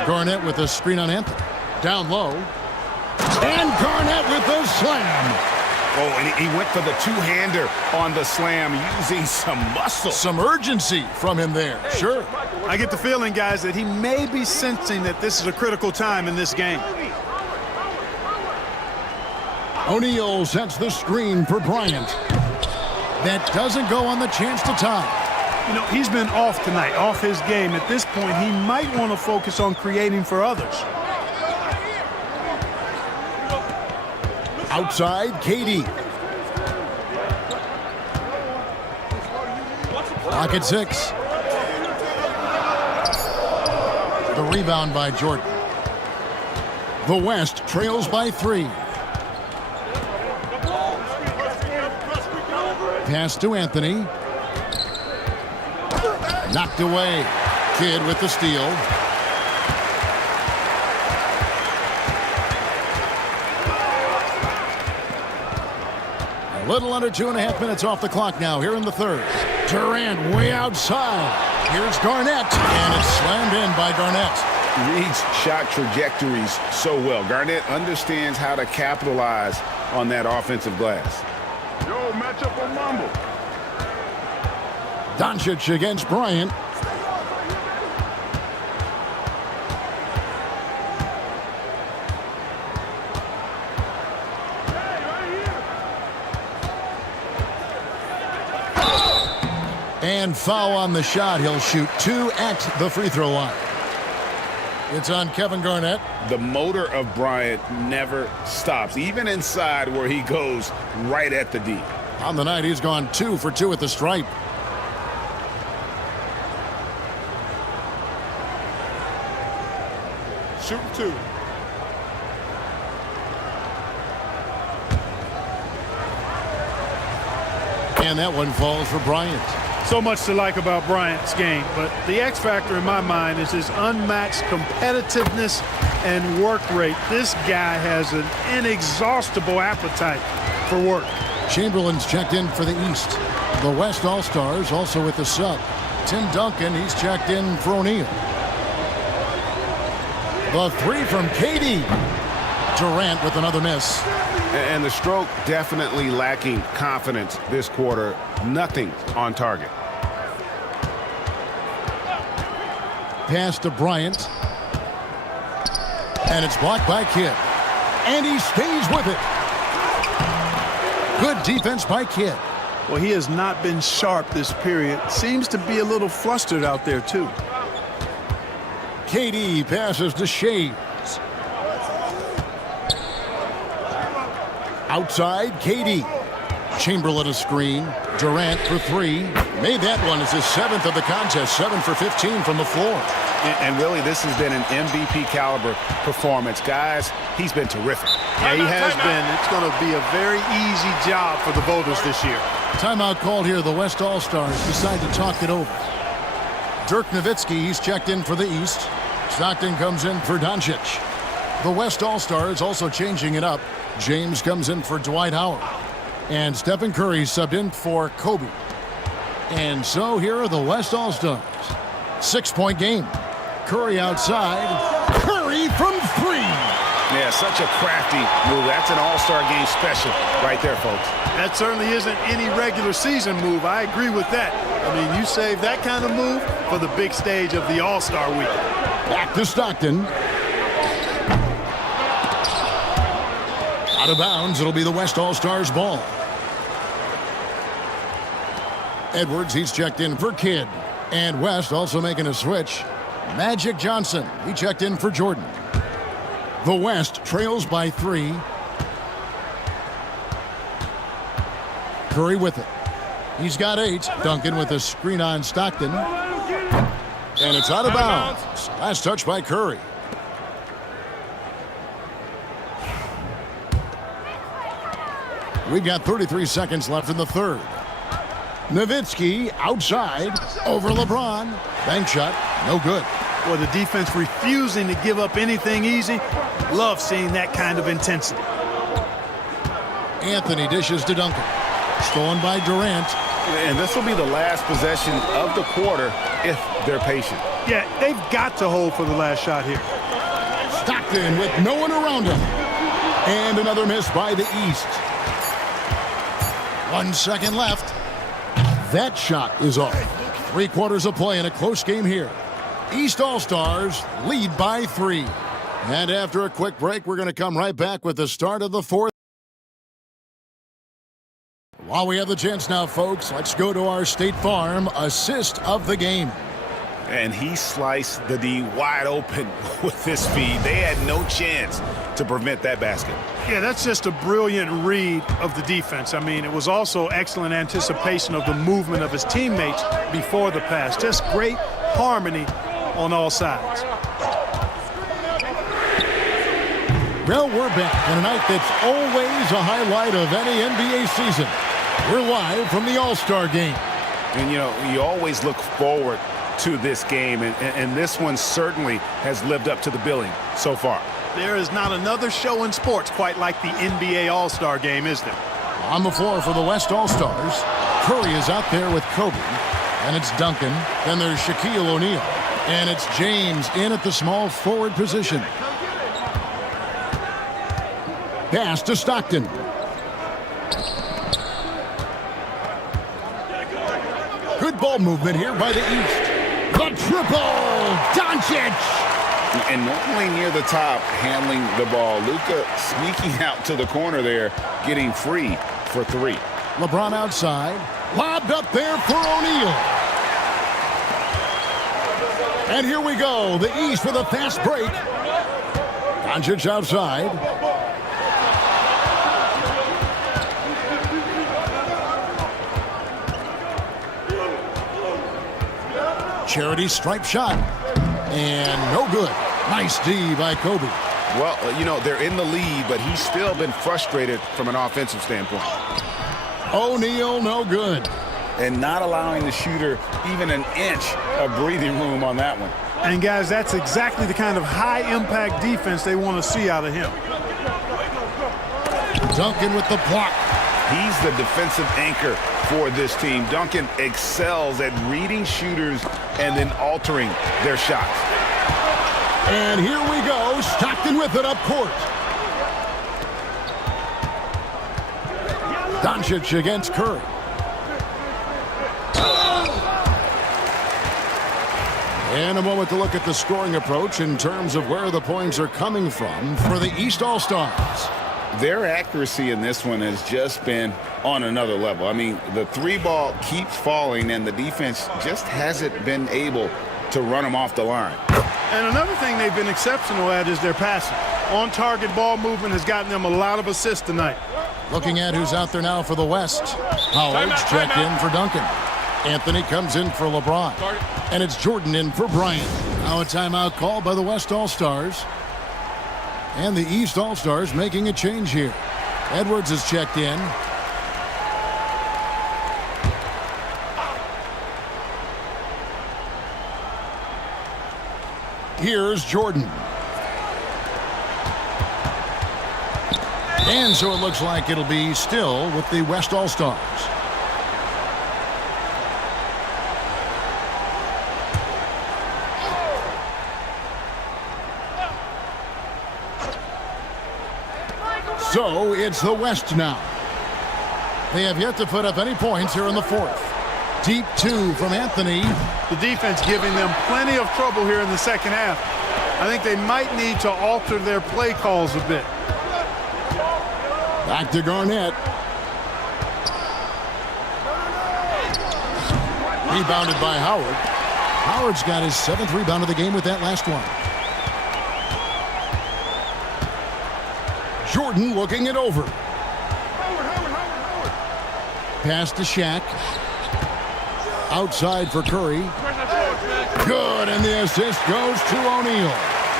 Garnett with a screen on Anthony. Down low. And Garnett with the slam. Oh, and he went for the two-hander on the slam, using some muscle. Some urgency from him there. Sure. I get the feeling, guys, that he may be sensing that this is a critical time in this game. O'Neal sets the screen for Bryant. That doesn't go on the chance to tie. You know, he's been off tonight, off his game. At this point, he might want to focus on creating for others. Outside, KD. Clock at 6. The rebound by Jordan. The West trails by 3. Pass to Anthony. Knocked away. Kidd with the steal. A little under 2.5 minutes off the clock now here in the third. Durant way outside. Here's Garnett, and it's slammed in by Garnett. Reads shot trajectories so well. Garnett understands how to capitalize on that offensive glass. Yo, match up on Mambo. Doncic against Bryant. And foul on the shot. He'll shoot 2 at the free throw line. It's on Kevin Garnett. The motor of Bryant never stops, even inside where he goes right at the D. On the night, he's gone 2 for 2 at the stripe. Shoot 2. And that one falls for Bryant. So much to like about Bryant's game, but the X factor in my mind is his unmatched competitiveness and work rate. This guy has an inexhaustible appetite for work. Chamberlain's checked in for the East. The West All-Stars also with the sub. Tim Duncan, he's checked in for O'Neal. The 3 from KD. Durant with another miss. And the stroke definitely lacking confidence this quarter. Nothing on target. Pass to Bryant. And it's blocked by Kidd. And he stays with it. Good defense by Kidd. Well, he has not been sharp this period. Seems to be a little flustered out there, too. KD passes to Shea. Outside, KD. Chamberlain a screen. Durant for 3. Made that one as his 7th of the contest. 7 for 15 from the floor. And really, this has been an MVP caliber performance. Guys, he's been terrific. Yeah, he has been. It's going to be a very easy job for the voters this year. Timeout called here. The West All-Stars decide to talk it over. Dirk Nowitzki, he's checked in for the East. Stockton comes in for Doncic. The West All-Stars also changing it up. James comes in for Dwight Howard. And Stephen Curry subbed in for Kobe. And so here are the West All-Stars. 6-point game. Curry outside. Curry from 3. Yeah, such a crafty move. That's an all-star game special right there, folks. That certainly isn't any regular season move. I agree with that. I mean, you save that kind of move for the big stage of the All-Star week. Back to Stockton. Out of bounds, it'll be the West All-Stars ball. Edwards, he's checked in for Kidd. And West also making a switch. Magic Johnson, he checked in for Jordan. The West trails by 3. Curry with it. He's got 8. Duncan with a screen on Stockton. And it's out of bounds. Last touch by Curry. We've got 33 seconds left in the third. Nowitzki outside over LeBron. Bank shot, no good. Well, the defense refusing to give up anything easy. Love seeing that kind of intensity. Anthony dishes to Duncan. Stolen by Durant. And this will be the last possession of the quarter if they're patient. Yeah, they've got to hold for the last shot here. Stockton with no one around him. And another miss by the East. 1 second left. That shot is off. 3 quarters of play in a close game here. East All-Stars lead by 3. And after a quick break, we're going to come right back with the start of the fourth. While we have the chance now, folks, let's go to our State Farm assist of the game. And he sliced the D wide open with his feed. They had no chance to prevent that basket. Yeah, that's just a brilliant read of the defense. I mean, it was also excellent anticipation of the movement of his teammates before the pass. Just great harmony on all sides. Well, we're back on a night that's always a highlight of any NBA season. We're live from the All-Star game. And, you know, you always look forward to this game, and this one certainly has lived up to the billing so far. There is not another show in sports quite like the NBA All-Star game, is there? On the floor for the West All-Stars, Curry is out there with Kobe, and it's Duncan. Then there's Shaquille O'Neal, and it's James in at the small forward position. Pass to Stockton. Good ball movement here by the East. The triple! Doncic! And normally near the top, handling the ball. Luka sneaking out to the corner there, getting free for 3. LeBron outside. Lobbed up there for O'Neal. And here we go. The East with a fast break. Doncic outside. Charity stripe shot. And no good. Nice D by Kobe. Well, you know, they're in the lead, but he's still been frustrated from an offensive standpoint. O'Neal, no good. And not allowing the shooter even an inch of breathing room on that one. And, guys, that's exactly the kind of high-impact defense they want to see out of him. Duncan with the block. He's the defensive anchor for this team. Duncan excels at reading shooters and then altering their shots. And here we go. Stockton with it up court. Doncic against Curry. And a moment to look at the scoring approach in terms of where the points are coming from for the East All-Stars. Their accuracy in this one has just been on another level. I mean, the three ball keeps falling, and the defense just hasn't been able to run them off the line. And another thing they've been exceptional at is their passing. On-target ball movement has gotten them a lot of assists tonight. Looking at who's out there now for the West. Howard's checked in for Duncan. Anthony comes in for LeBron. And it's Jordan in for Bryant. Now a timeout called by the West All-Stars. And the East All-Stars making a change here. Edwards is checked in. Here's Jordan. And so it looks like it'll be still with the West All-Stars. So it's the West now. They have yet to put up any points here in the fourth. Deep two from Anthony. The defense giving them plenty of trouble here in the second half. I think they might need to alter their play calls a bit. Back to Garnett. Rebounded by Howard. Howard's got his 7th rebound of the game with that last one. Jordan looking it over. Pass to Shaq. Outside for Curry. Good, and the assist goes to O'Neal.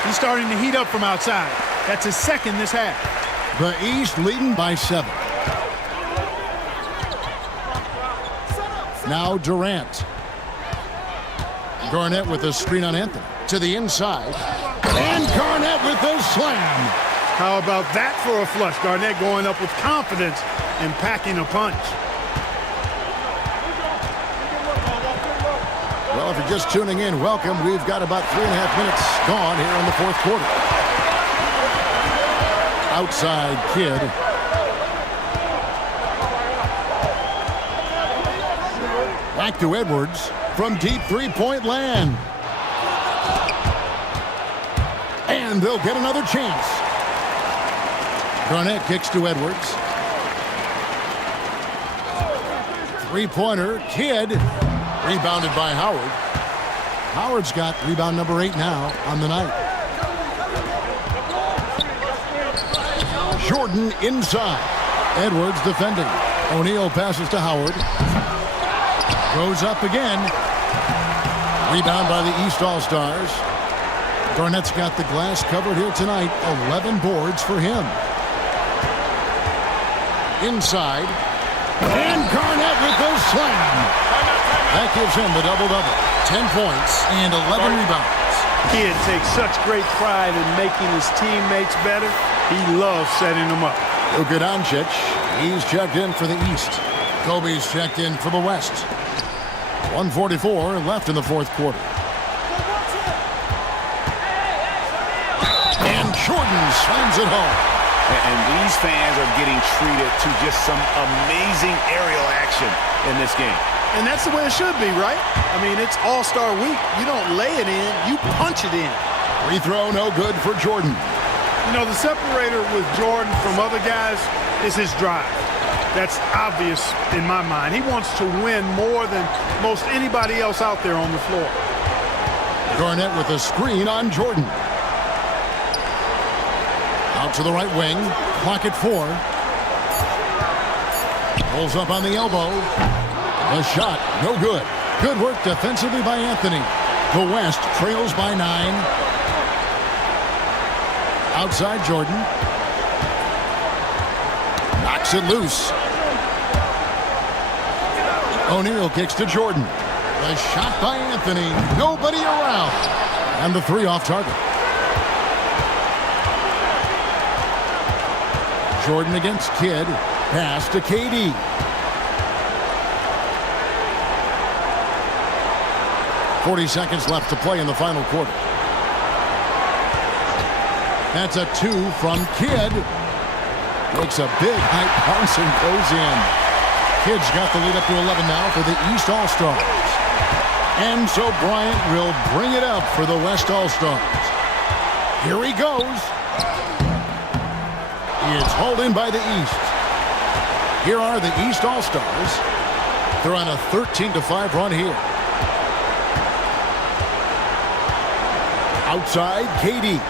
He's starting to heat up from outside. That's his second this half. The East leading by 7. Now Durant. Garnett with a screen on Anthony. To the inside. And Garnett with the slam. How about that for a flush? Garnett going up with confidence and packing a punch. Well, if you're just tuning in, welcome. We've got about 3.5 minutes gone here in the fourth quarter. Outside Kidd. Back to Edwards from deep three-point land. And they'll get another chance. Garnett kicks to Edwards. Three-pointer, Kidd. Rebounded by Howard. Howard's got rebound number 8 now on the night. Jordan inside. Edwards defending. O'Neal passes to Howard. Goes up again. Rebound by the East All-Stars. Garnett's got the glass covered here tonight. 11 boards for him. Inside. And Garnett with the slam. That gives him the double-double. 10 points and 11 rebounds. Kidd takes such great pride in making his teammates better. He loves setting them up. Luka Doncic, he's checked in for the East. Kobe's checked in for the West. 1:44 left in the fourth quarter. And Jordan slams it home. And these fans are getting treated to just some amazing aerial action in this game. And that's the way it should be, right? I mean, it's All-Star Week. You don't lay it in, you punch it in. Free throw no good for Jordan. You know, the separator with Jordan from other guys is his drive. That's obvious in my mind. He wants to win more than most anybody else out there on the floor. Garnett with a screen on Jordan. Out to the right wing. Clock at 4. Pulls up on the elbow. The shot, no good. Good work defensively by Anthony. The West trails by 9. Outside Jordan. Knocks it loose. O'Neal kicks to Jordan. The shot by Anthony. Nobody around. And the 3 off target. Jordan against Kidd. Pass to KD. .40 seconds left to play in the final quarter. That's a 2 from Kidd. Makes a big high bounce and goes in. Kidd's got the lead up to 11 now for the East All-Stars. And so Bryant will bring it up for the West All-Stars. Here he goes. It's hauled in by the East. Here are the East All-Stars. They're on a 13-5 run here. Outside, KD.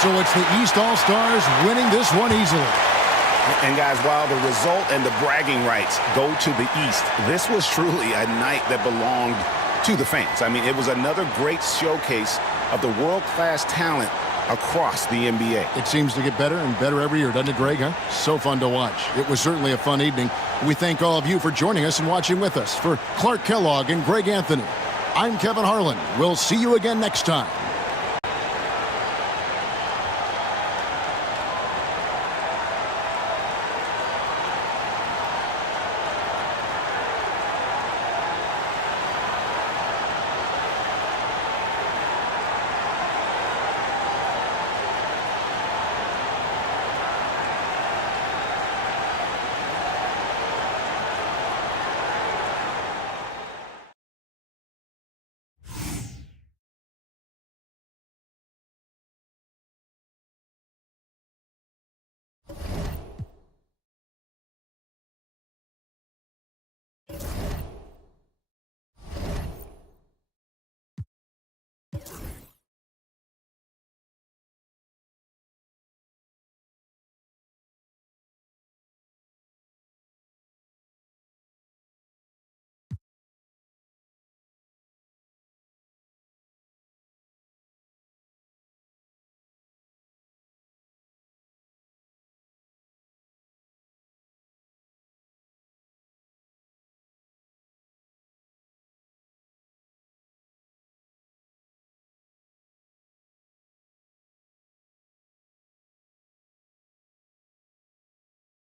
So it's the East All-Stars winning this one easily. And guys, while the result and the bragging rights go to the East, this was truly a night that belonged to the fans. I mean, it was another great showcase of the world-class talent across the NBA. It seems to get better and better every year, doesn't it, Greg? Huh? So fun to watch. It was certainly a fun evening. We thank all of you for joining us and watching with us. For Clark Kellogg and Greg Anthony, I'm Kevin Harlan. We'll see you again next time